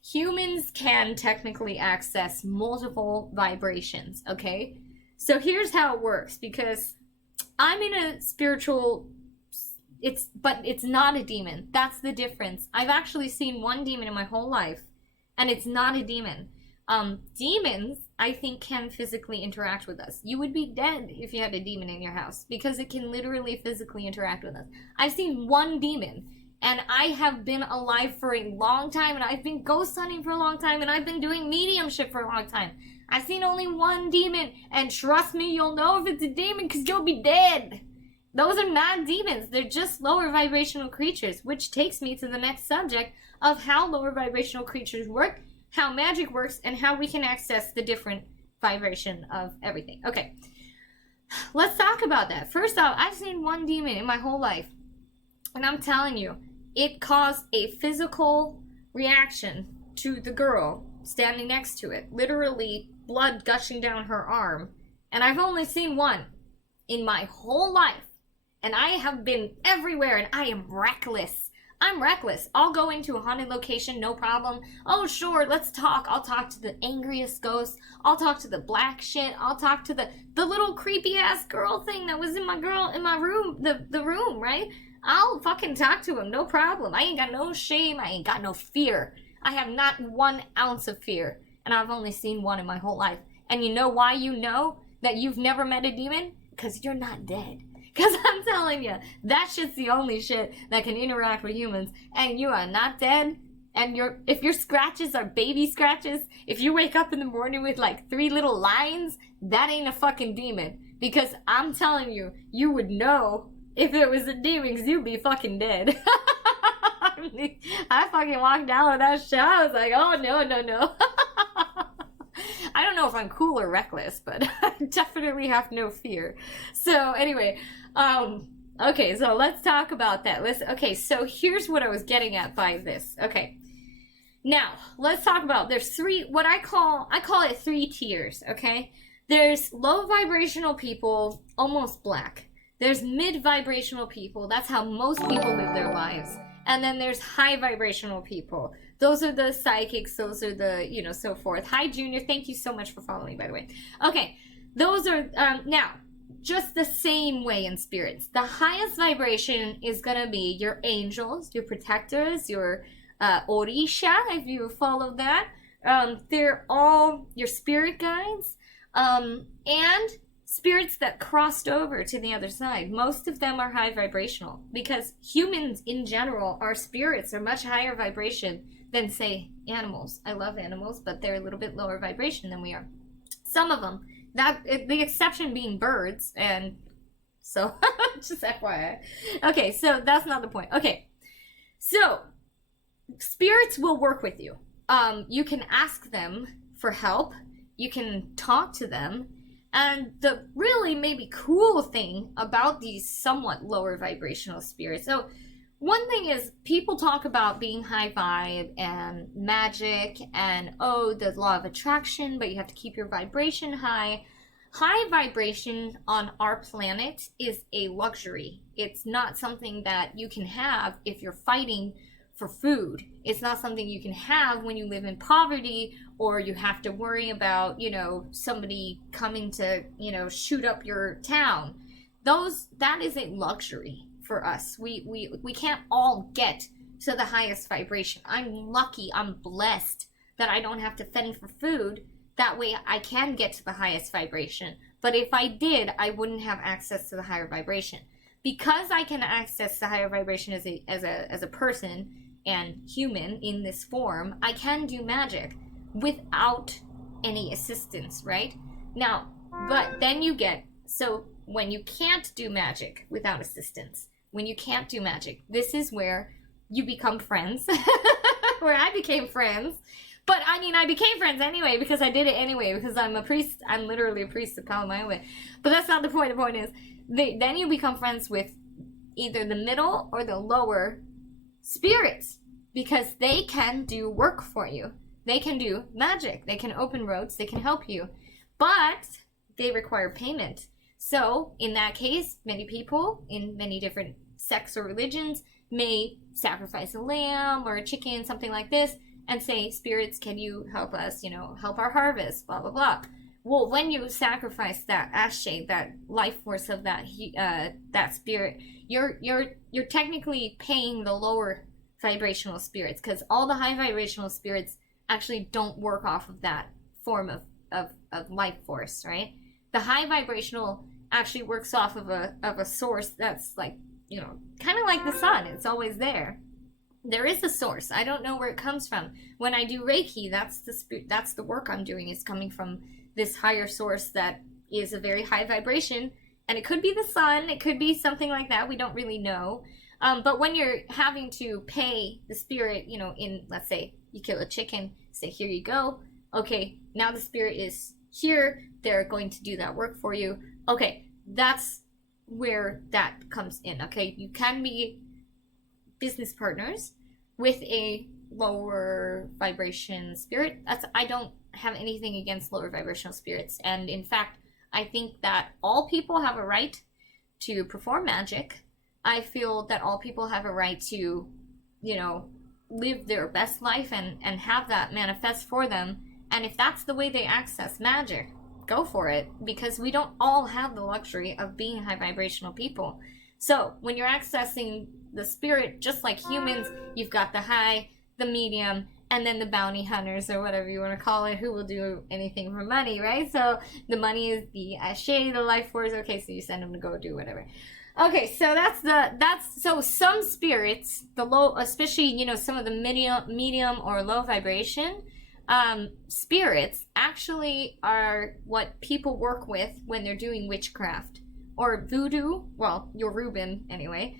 humans can technically access multiple vibrations, okay? So here's how it works, because I'm in a spiritual, but it's not a demon. That's the difference. I've actually seen one demon in my whole life, and it's not a demon. Demons, I think, can physically interact with us. You would be dead if you had a demon in your house, because it can literally physically interact with us. I've seen one demon, and I have been alive for a long time, and I've been ghost hunting for a long time, and I've been doing mediumship for a long time. I've seen only one demon, and trust me, you'll know if it's a demon because you'll be dead. Those are not demons. They're just lower vibrational creatures, which takes me to the next subject of how lower vibrational creatures work, how magic works, and how we can access the different vibration of everything. Okay, let's talk about that. First off, I've seen one demon in my whole life, and I'm telling you, it caused a physical reaction to the girl standing next to it. Literally blood gushing down her arm. And I've only seen one in my whole life. And I have been everywhere, and I am reckless. I'm reckless. I'll go into a haunted location, no problem. Oh, sure, let's talk. I'll talk to the angriest ghost. I'll talk to the black shit. I'll talk to the little creepy-ass girl thing that was in my room, the room, right? I'll fucking talk to him, no problem. I ain't got no shame. I ain't got no fear. I have not 1 ounce of fear. And I've only seen one in my whole life. And you know why you know that you've never met a demon? Because you're not dead. Because I'm telling you, that shit's the only shit that can interact with humans. And you are not dead. And if your scratches are baby scratches, if you wake up in the morning with like 3 little lines, that ain't a fucking demon. Because I'm telling you, you would know if it was a demon because you'd be fucking dead. I fucking walked down with that shit. I was like, oh, no. I don't know if I'm cool or reckless, but I definitely have no fear. So anyway, okay, so let's talk about that. Okay, so here's what I was getting at by this. Okay, now let's talk about, there's 3, what I call it 3 tiers, okay? There's low vibrational people, almost black. There's mid vibrational people, that's how most people live their lives. And then there's high vibrational people. Those are the psychics, those are the, so forth. Hi, Junior, thank you so much for following, by the way. Okay, those are, now, just the same way in spirits. The highest vibration is going to be your angels, your protectors, your orisha, if you follow that. They're all your spirit guides, and spirits that crossed over to the other side. Most of them are high vibrational because humans in general, our spirits are much higher vibration than, say, animals. I love animals, but they're a little bit lower vibration than we are. Some of them, the exception being birds, and so just FYI. Okay, so that's not the point. Okay, so spirits will work with you. You can ask them for help. You can talk to them. And the really maybe cool thing about these somewhat lower vibrational spirits, so one thing is people talk about being high vibe and magic and, oh, the law of attraction, but you have to keep your vibration high. High vibration on our planet is a luxury. It's not something that you can have if you're fighting for food. It's not something you can have when you live in poverty, or you have to worry about, somebody coming to, shoot up your town. That is a luxury for us. We can't all get to the highest vibration. I'm lucky, I'm blessed that I don't have to fend for food. That way I can get to the highest vibration. But if I did, I wouldn't have access to the higher vibration. Because I can access the higher vibration as a person and human in this form, I can do magic without any assistance, right? Now, but then so when you can't do magic without assistance, when you can't do magic, this is where you become friends, where I became friends. But I mean, I became friends anyway because I did it anyway, because I'm a priest. I'm literally a priest of Palamayo. But that's not the point. The point is, then you become friends with either the middle or the lower spirits, because they can do work for you. They can do magic. They can open roads. They can help you. But they require payment. So in that case, many people in many different sects or religions may sacrifice a lamb or a chicken, something like this, and say, spirits, can you help us, help our harvest, blah, blah, blah. Well, when you sacrifice that ashe, that life force of that spirit, you're technically paying the lower vibrational spirits, because all the high vibrational spirits actually don't work off of that form of life force, right? The high vibrational actually works off of a source that's like, kind of like the sun. It's always there. There is a source. I don't know where it comes from. When I do Reiki, that's the work I'm doing. It's coming from this higher source that is a very high vibration, and it could be the sun, it could be something like that. We don't really know. But when you're having to pay the spirit, in, let's say you kill a chicken, say, here you go. Okay, now the spirit is here. They're going to do that work for you. Okay, that's where that comes in. Okay, you can be business partners with a lower vibration spirit. I don't have anything against lower vibrational spirits, and in fact, I think that all people have a right to perform magic. I feel that all people have a right to, live their best life and have that manifest for them. And if that's the way they access magic, go for it, because we don't all have the luxury of being high vibrational people. So when you're accessing the spirit, just like humans, you've got the high, the medium, and then the bounty hunters, or whatever you want to call it, who will do anything for money, right? So the money is the ashe, the life force. Okay, so you send them to go do whatever. Okay, so so some spirits, the low, especially, some of the medium or low vibration spirits, actually are what people work with when they're doing witchcraft or voodoo. Well, Yoruban anyway.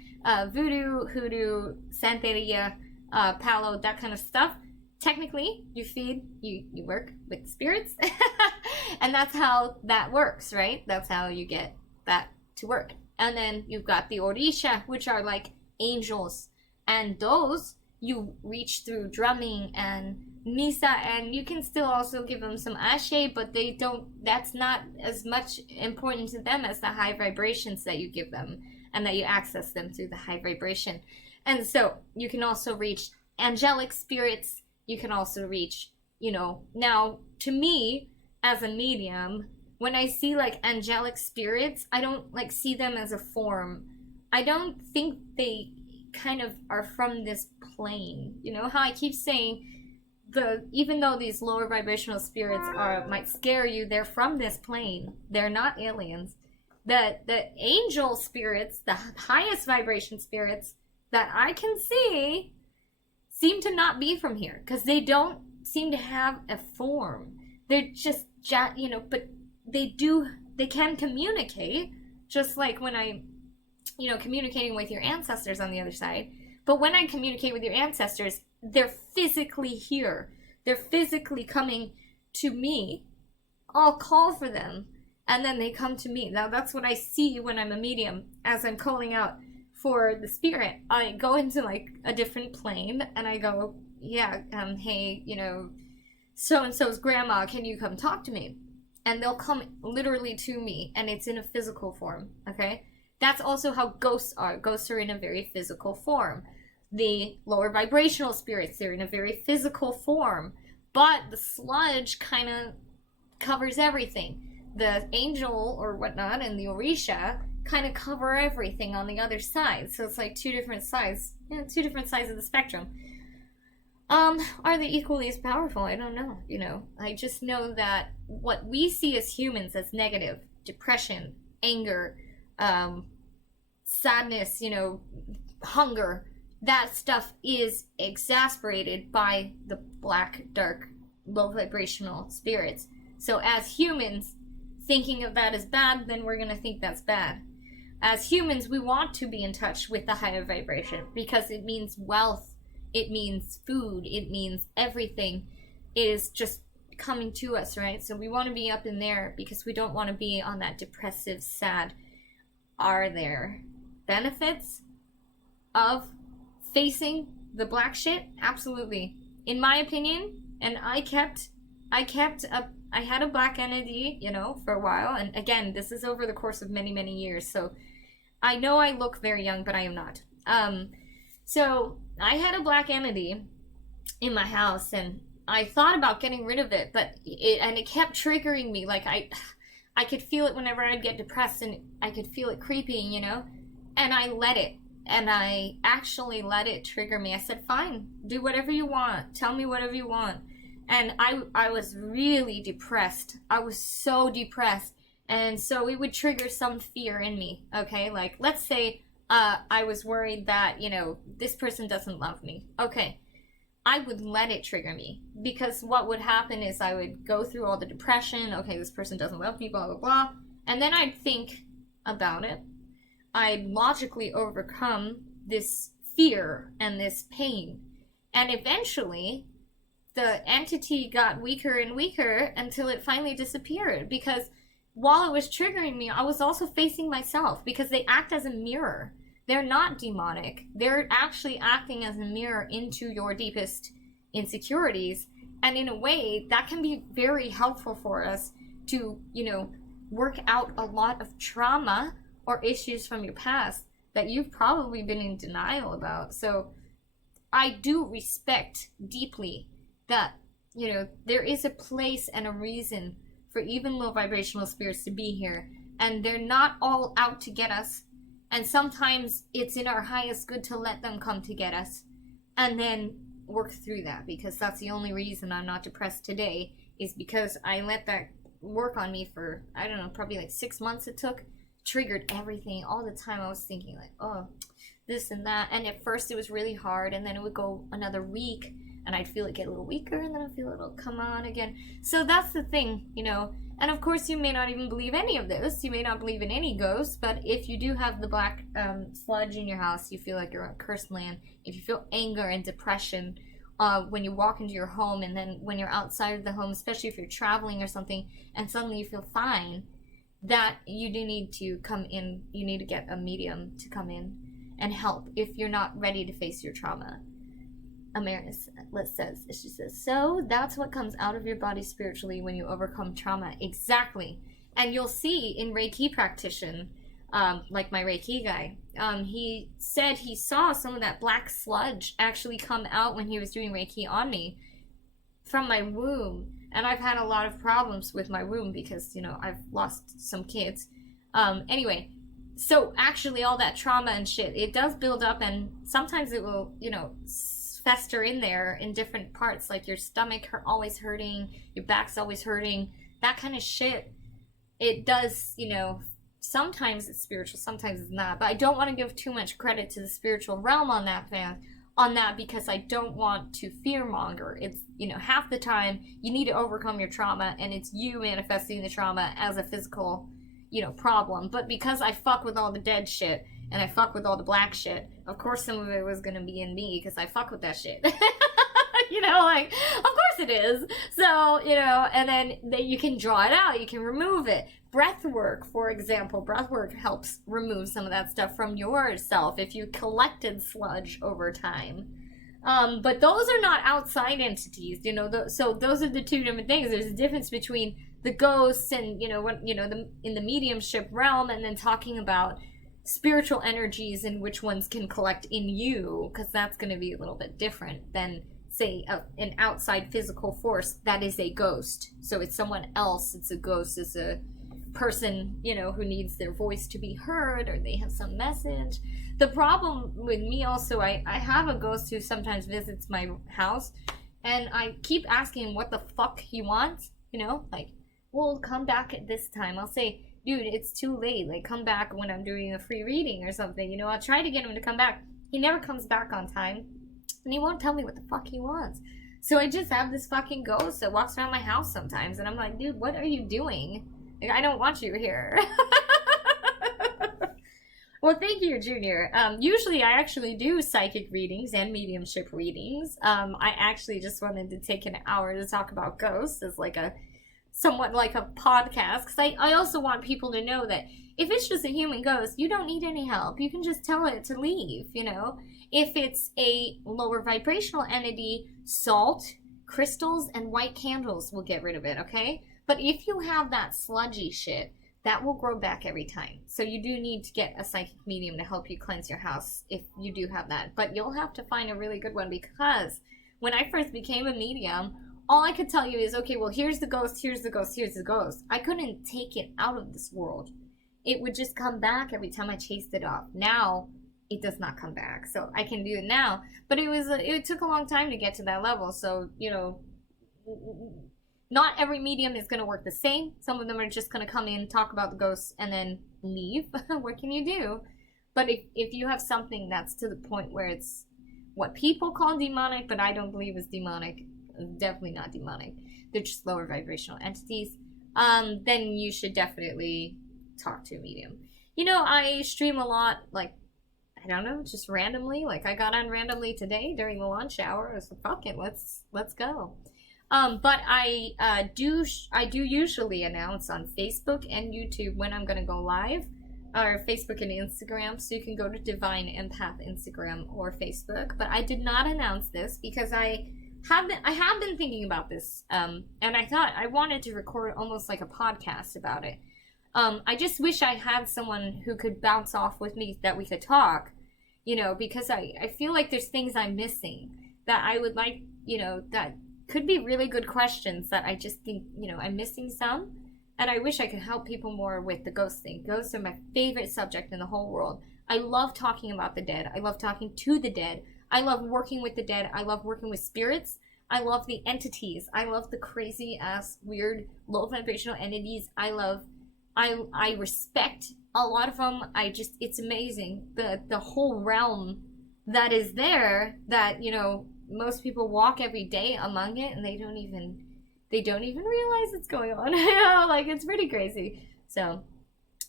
Voodoo, hoodoo, Santeria, Palo, that kind of stuff. Technically, you work with spirits, and that's how that works, right? That's how you get that to work. And then you've got the Orisha, which are like angels, and those you reach through drumming and misa, and you can still also give them some ashe, but that's not as much important to them as the high vibrations that you give them, and that you access them through the high vibration. And so you can also reach angelic spirits. You can also reach, now to me as a medium, when I see like angelic spirits, I don't like see them as a form. I don't think they kind of are from this plane. You know how I keep saying, even though these lower vibrational spirits might scare you, they're from this plane. They're not aliens. The angel spirits, the highest vibration spirits that I can see, seem to not be from here, because they don't seem to have a form. They're just, but they can communicate, just like when I, communicating with your ancestors on the other side. But when I communicate with your ancestors, they're physically here. They're physically coming to me. I'll call for them, and then they come to me. Now, that's what I see when I'm a medium, as I'm calling out for the spirit, I go into like a different plane and I go, yeah, hey, you know, so and so's grandma, can you come talk to me? And they'll come literally to me, and it's in a physical form, okay? That's also how ghosts are. Ghosts are in a very physical form. The lower vibrational spirits, they're in a very physical form. But the sludge kind of covers everything. The angel or whatnot and the Orisha kind of cover everything on the other side. So it's like two different sides of the spectrum. Are they equally as powerful? I don't know, you know. I just know that what we see as humans as negative, depression, anger, sadness, you know, hunger, that stuff is exasperated by the black, dark, low vibrational spirits. So as humans, thinking of that as bad, then we're going to think that's bad. As humans, we want to be in touch with the higher vibration because it means wealth, it means food, it means everything is just coming to us, right? So we want to be up in there because we don't want to be on that depressive, sad. Are there benefits of facing the black shit? Absolutely. In my opinion, and I had a black entity, you know, for a while, and again, this is over the course of many, many years, so I know I look very young, but I am not. So I had a black entity in my house, and I thought about getting rid of it, but it kept triggering me. Like I could feel it whenever I'd get depressed, and I could feel it creeping, you know, and I let it. And I actually let it trigger me. I said, fine, do whatever you want. Tell me whatever you want. And I was really depressed. I was so depressed. And so it would trigger some fear in me, okay? Like, let's say I was worried that, you know, this person doesn't love me. Okay, I would let it trigger me. Because what would happen is I would go through all the depression. Okay, this person doesn't love me, blah, blah, blah. And then I'd think about it. I'd logically overcome this fear and this pain. And eventually, the entity got weaker and weaker until it finally disappeared. Because while it was triggering me, I was also facing myself. Because they act as a mirror. They're not demonic. They're actually acting as a mirror into your deepest insecurities. And in a way, that can be very helpful for us to, you know, work out a lot of trauma or issues from your past that you've probably been in denial about. So I do respect deeply that, you know, there is a place and a reason for even low vibrational spirits to be here. And they're not all out to get us. And sometimes it's in our highest good to let them come to get us. And then work through that. Because that's the only reason I'm not depressed today. Is because I let that work on me for, I don't know, probably like 6 months it took. Triggered everything all the time. I was thinking like, oh, this and that, and at first it was really hard, and then it would go another week and I'd feel it get a little weaker, and then I'd feel it'll come on again. So that's the thing, you know. And of course you may not even believe any of this, you may not believe in any ghosts, but if you do have the black sludge in your house, you feel like you're on cursed land. If you feel anger and depression when you walk into your home, and then when you're outside of the home, especially if you're traveling or something, and suddenly you feel fine, that you do need to come in. You need to get a medium to come in and help if you're not ready to face your trauma. Amaris says, she says, so that's what comes out of your body spiritually when you overcome trauma. Exactly. And you'll see in Reiki practitioner, like my Reiki guy, he said he saw some of that black sludge actually come out when he was doing Reiki on me from my womb. And I've had a lot of problems with my womb because, you know, I've lost some kids. Anyway, so actually all that trauma and shit, it does build up, and sometimes it will, you know, fester in there in different parts, like your stomach always hurting, your back's always hurting, that kind of shit. It does, you know, sometimes it's spiritual, sometimes it's not. But I don't want to give too much credit to the spiritual realm on that because I don't want to fearmonger. It's, you know, half the time you need to overcome your trauma, and it's you manifesting the trauma as a physical, you know, problem. But because I fuck with all the dead shit and I fuck with all the black shit, of course some of it was gonna be in me because I fuck with that shit. You know, like, of course it is. So, you know, and then you can draw it out, you can remove it. breath work, for example. Breath work helps remove some of that stuff from yourself if you collected sludge over time. But those are not outside entities, you know. So those are the two different things. There's a difference between the ghosts and, you know, what, you know, in the mediumship realm, and then talking about spiritual energies and which ones can collect in you, because that's going to be a little bit different than, say, an outside physical force that is a ghost. So it's someone else. It's a ghost. It's a person, you know, who needs their voice to be heard, or they have some message. The problem with me also, I have a ghost who sometimes visits my house, and I keep asking him what the fuck he wants, you know, like, well, come back at this time. I'll say, dude, it's too late, like, come back when I'm doing a free reading or something, you know. I'll try to get him to come back. He never comes back on time, and he won't tell me what the fuck he wants. So I just have this fucking ghost that walks around my house sometimes, and I'm like, dude, what are you doing? Like, I don't want you here. Well, thank you, Junior. Usually I actually do psychic readings and mediumship readings. I actually just wanted to take an hour to talk about ghosts as like somewhat like a podcast, because I also want people to know that if it's just a human ghost, you don't need any help. You can just tell it to leave, you know. If it's a lower vibrational entity, salt, crystals, and white candles will get rid of it, okay? But if you have that sludgy shit, that will grow back every time. So you do need to get a psychic medium to help you cleanse your house if you do have that. But you'll have to find a really good one, because when I first became a medium, all I could tell you is, okay, well, here's the ghost, here's the ghost, here's the ghost. I couldn't take it out of this world. It would just come back every time I chased it off. Now, it does not come back. So I can do it now. But it took a long time to get to that level. So, you know, not every medium is going to work the same. Some of them are just going to come in, talk about the ghosts, and then leave. What can you do? But if you have something that's to the point where it's what people call demonic, but I don't believe is demonic, definitely not demonic, they're just lower vibrational entities, then you should definitely talk to a medium. You know, I stream a lot, like, I don't know, just randomly. Like, I got on randomly today during the lunch hour. I was like, fuck it, let's go. But I do usually announce on Facebook and YouTube when I'm gonna go live, or Facebook and Instagram. So you can go to Divine Empath Instagram or Facebook. But I did not announce this because I have been thinking about this, and I thought I wanted to record almost like a podcast about it. I just wish I had someone who could bounce off with me, that we could talk, you know, because I feel like there's things I'm missing that I would like, you know, that could be really good questions that I just think, you know, I'm missing some. And I wish I could help people more with the ghost thing. Ghosts are my favorite subject in the whole world. I love talking about the dead. I love talking to the dead. I love working with the dead. I love working with spirits. I love the entities. I love the crazy ass, weird, low vibrational entities. I respect a lot of them. It's amazing. The whole realm that is there, that, you know, most people walk every day among it, and they don't even realize it's going on. You know, like, it's pretty crazy. So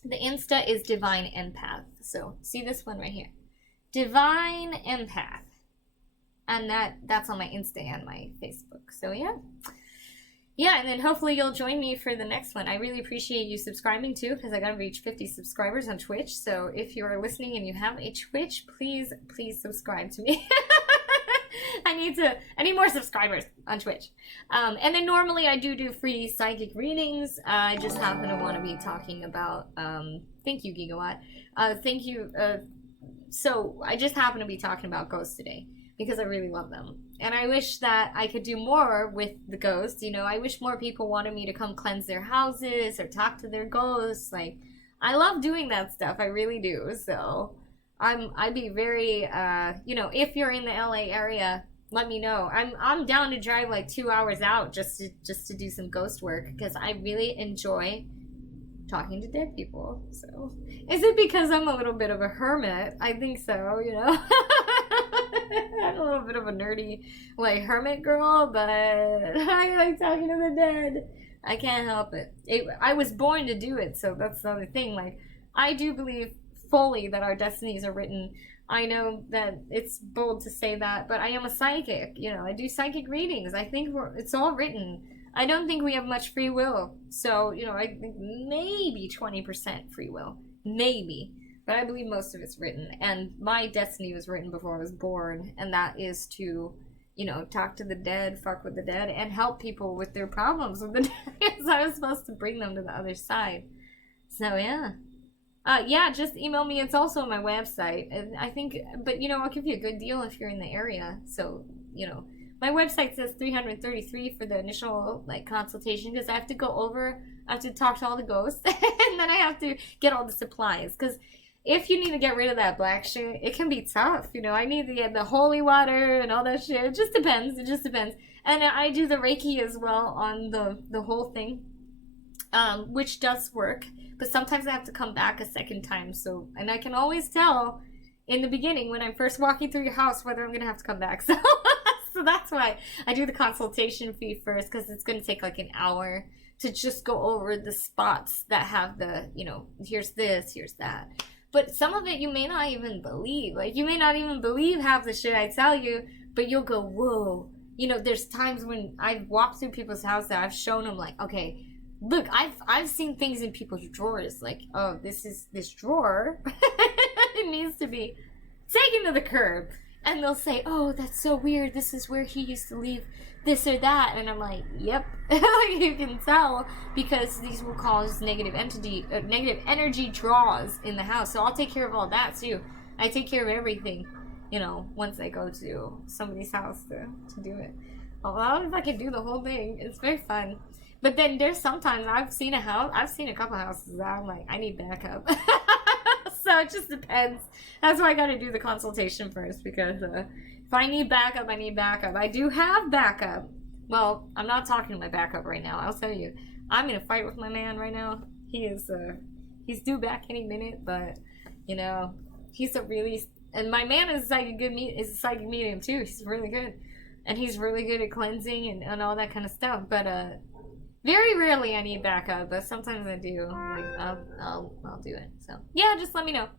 the Insta is Divine Empath. So see this one right here, Divine Empath, and that's on my Insta and my Facebook. So yeah, and then hopefully you'll join me for the next one. I really appreciate you subscribing too, because I gotta reach 50 subscribers on Twitch. So if you are listening and you have a Twitch, please subscribe to me. I need more subscribers on Twitch. And then normally I do free psychic readings. I just happen to want to be talking about, thank you, Gigawatt. Thank you. So I just happen to be talking about ghosts today because I really love them. And I wish that I could do more with the ghosts. You know, I wish more people wanted me to come cleanse their houses or talk to their ghosts. Like, I love doing that stuff. I really do. So I'd be very, you know, if you're in the LA area, let me know. I'm down to drive like 2 hours out just to do some ghost work, because I really enjoy talking to dead people. So is it because I'm a little bit of a hermit? I think so, you know. I'm a little bit of a nerdy, like, hermit girl, but I like talking to the dead. I can't help it. I was born to do it, so that's the other thing. Like, I do believe fully that our destinies are written. I know that it's bold to say that, but I am a psychic. You know, I do psychic readings. I think it's all written. I don't think we have much free will. So, I think maybe 20% free will. Maybe. But I believe most of it's written. And my destiny was written before I was born. And that is to, talk to the dead, fuck with the dead, and help people with their problems with the dead. So I was supposed to bring them to the other side. So, yeah. Yeah, just email me. It's also on my website. And I think, but, I'll give you a good deal if you're in the area. So, my website says $333 for the initial consultation because I have to talk to all the ghosts, and then I have to get all the supplies. Because if you need to get rid of that black shit, it can be tough. I need to get the holy water and all that shit. It just depends. And I do the Reiki as well on the whole thing, which does work. But sometimes I have to come back a second time. And I can always tell in the beginning when I'm first walking through your house whether I'm gonna have to come back. So that's why I do the consultation fee first, because it's going to take an hour to just go over the spots that have the, here's this, here's that. But some of it you may not even believe. You may not even believe half the shit I tell you, but you'll go, whoa. There's times when I've walked through people's house that I've shown them, okay, look, I've seen things in people's drawers. Oh, this drawer. It needs to be taken to the curb. And they'll say, oh, that's so weird. This is where he used to leave this or that. And I'm like, yep. You can tell, because these will cause negative energy draws in the house. So I'll take care of all that too. I take care of everything, once I go to somebody's house to do it. Well, I don't know if I can do the whole thing. It's very fun. But then there's sometimes I've seen a couple houses that I'm like, I need backup. So it just depends. That's why I gotta do the consultation first, because if I need backup, I need backup. I do have backup. Well, I'm not talking to my backup right now. I'll tell you, I'm in a fight with my man right now. He's due back any minute, but and my man is a psychic medium too. He's really good, and he's really good at cleansing and all that kind of stuff. But very rarely I need backup, but sometimes I do. I'll do it. So yeah, just let me know.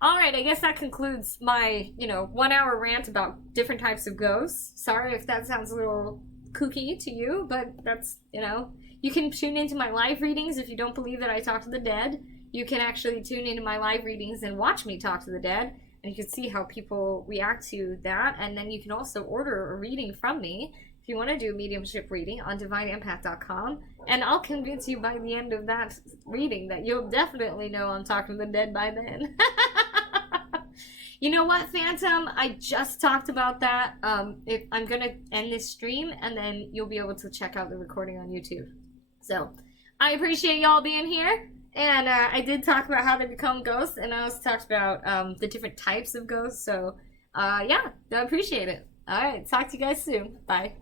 All right, I guess that concludes my 1 hour rant about different types of ghosts. Sorry if that sounds a little kooky to you, but that's you can tune into my live readings if you don't believe that I talk to the dead. You can actually tune into my live readings and watch me talk to the dead, and you can see how people react to that. And then you can also order a reading from me if you want to do a mediumship reading on divineempath.com, and I'll convince you by the end of that reading that you'll definitely know I'm talking to the dead by then. You know what, Phantom? I just talked about that. If I'm going to end this stream, and then you'll be able to check out the recording on YouTube. So, I appreciate y'all being here, and I did talk about how to become ghosts, and I also talked about the different types of ghosts, so yeah, I appreciate it. Alright, talk to you guys soon. Bye.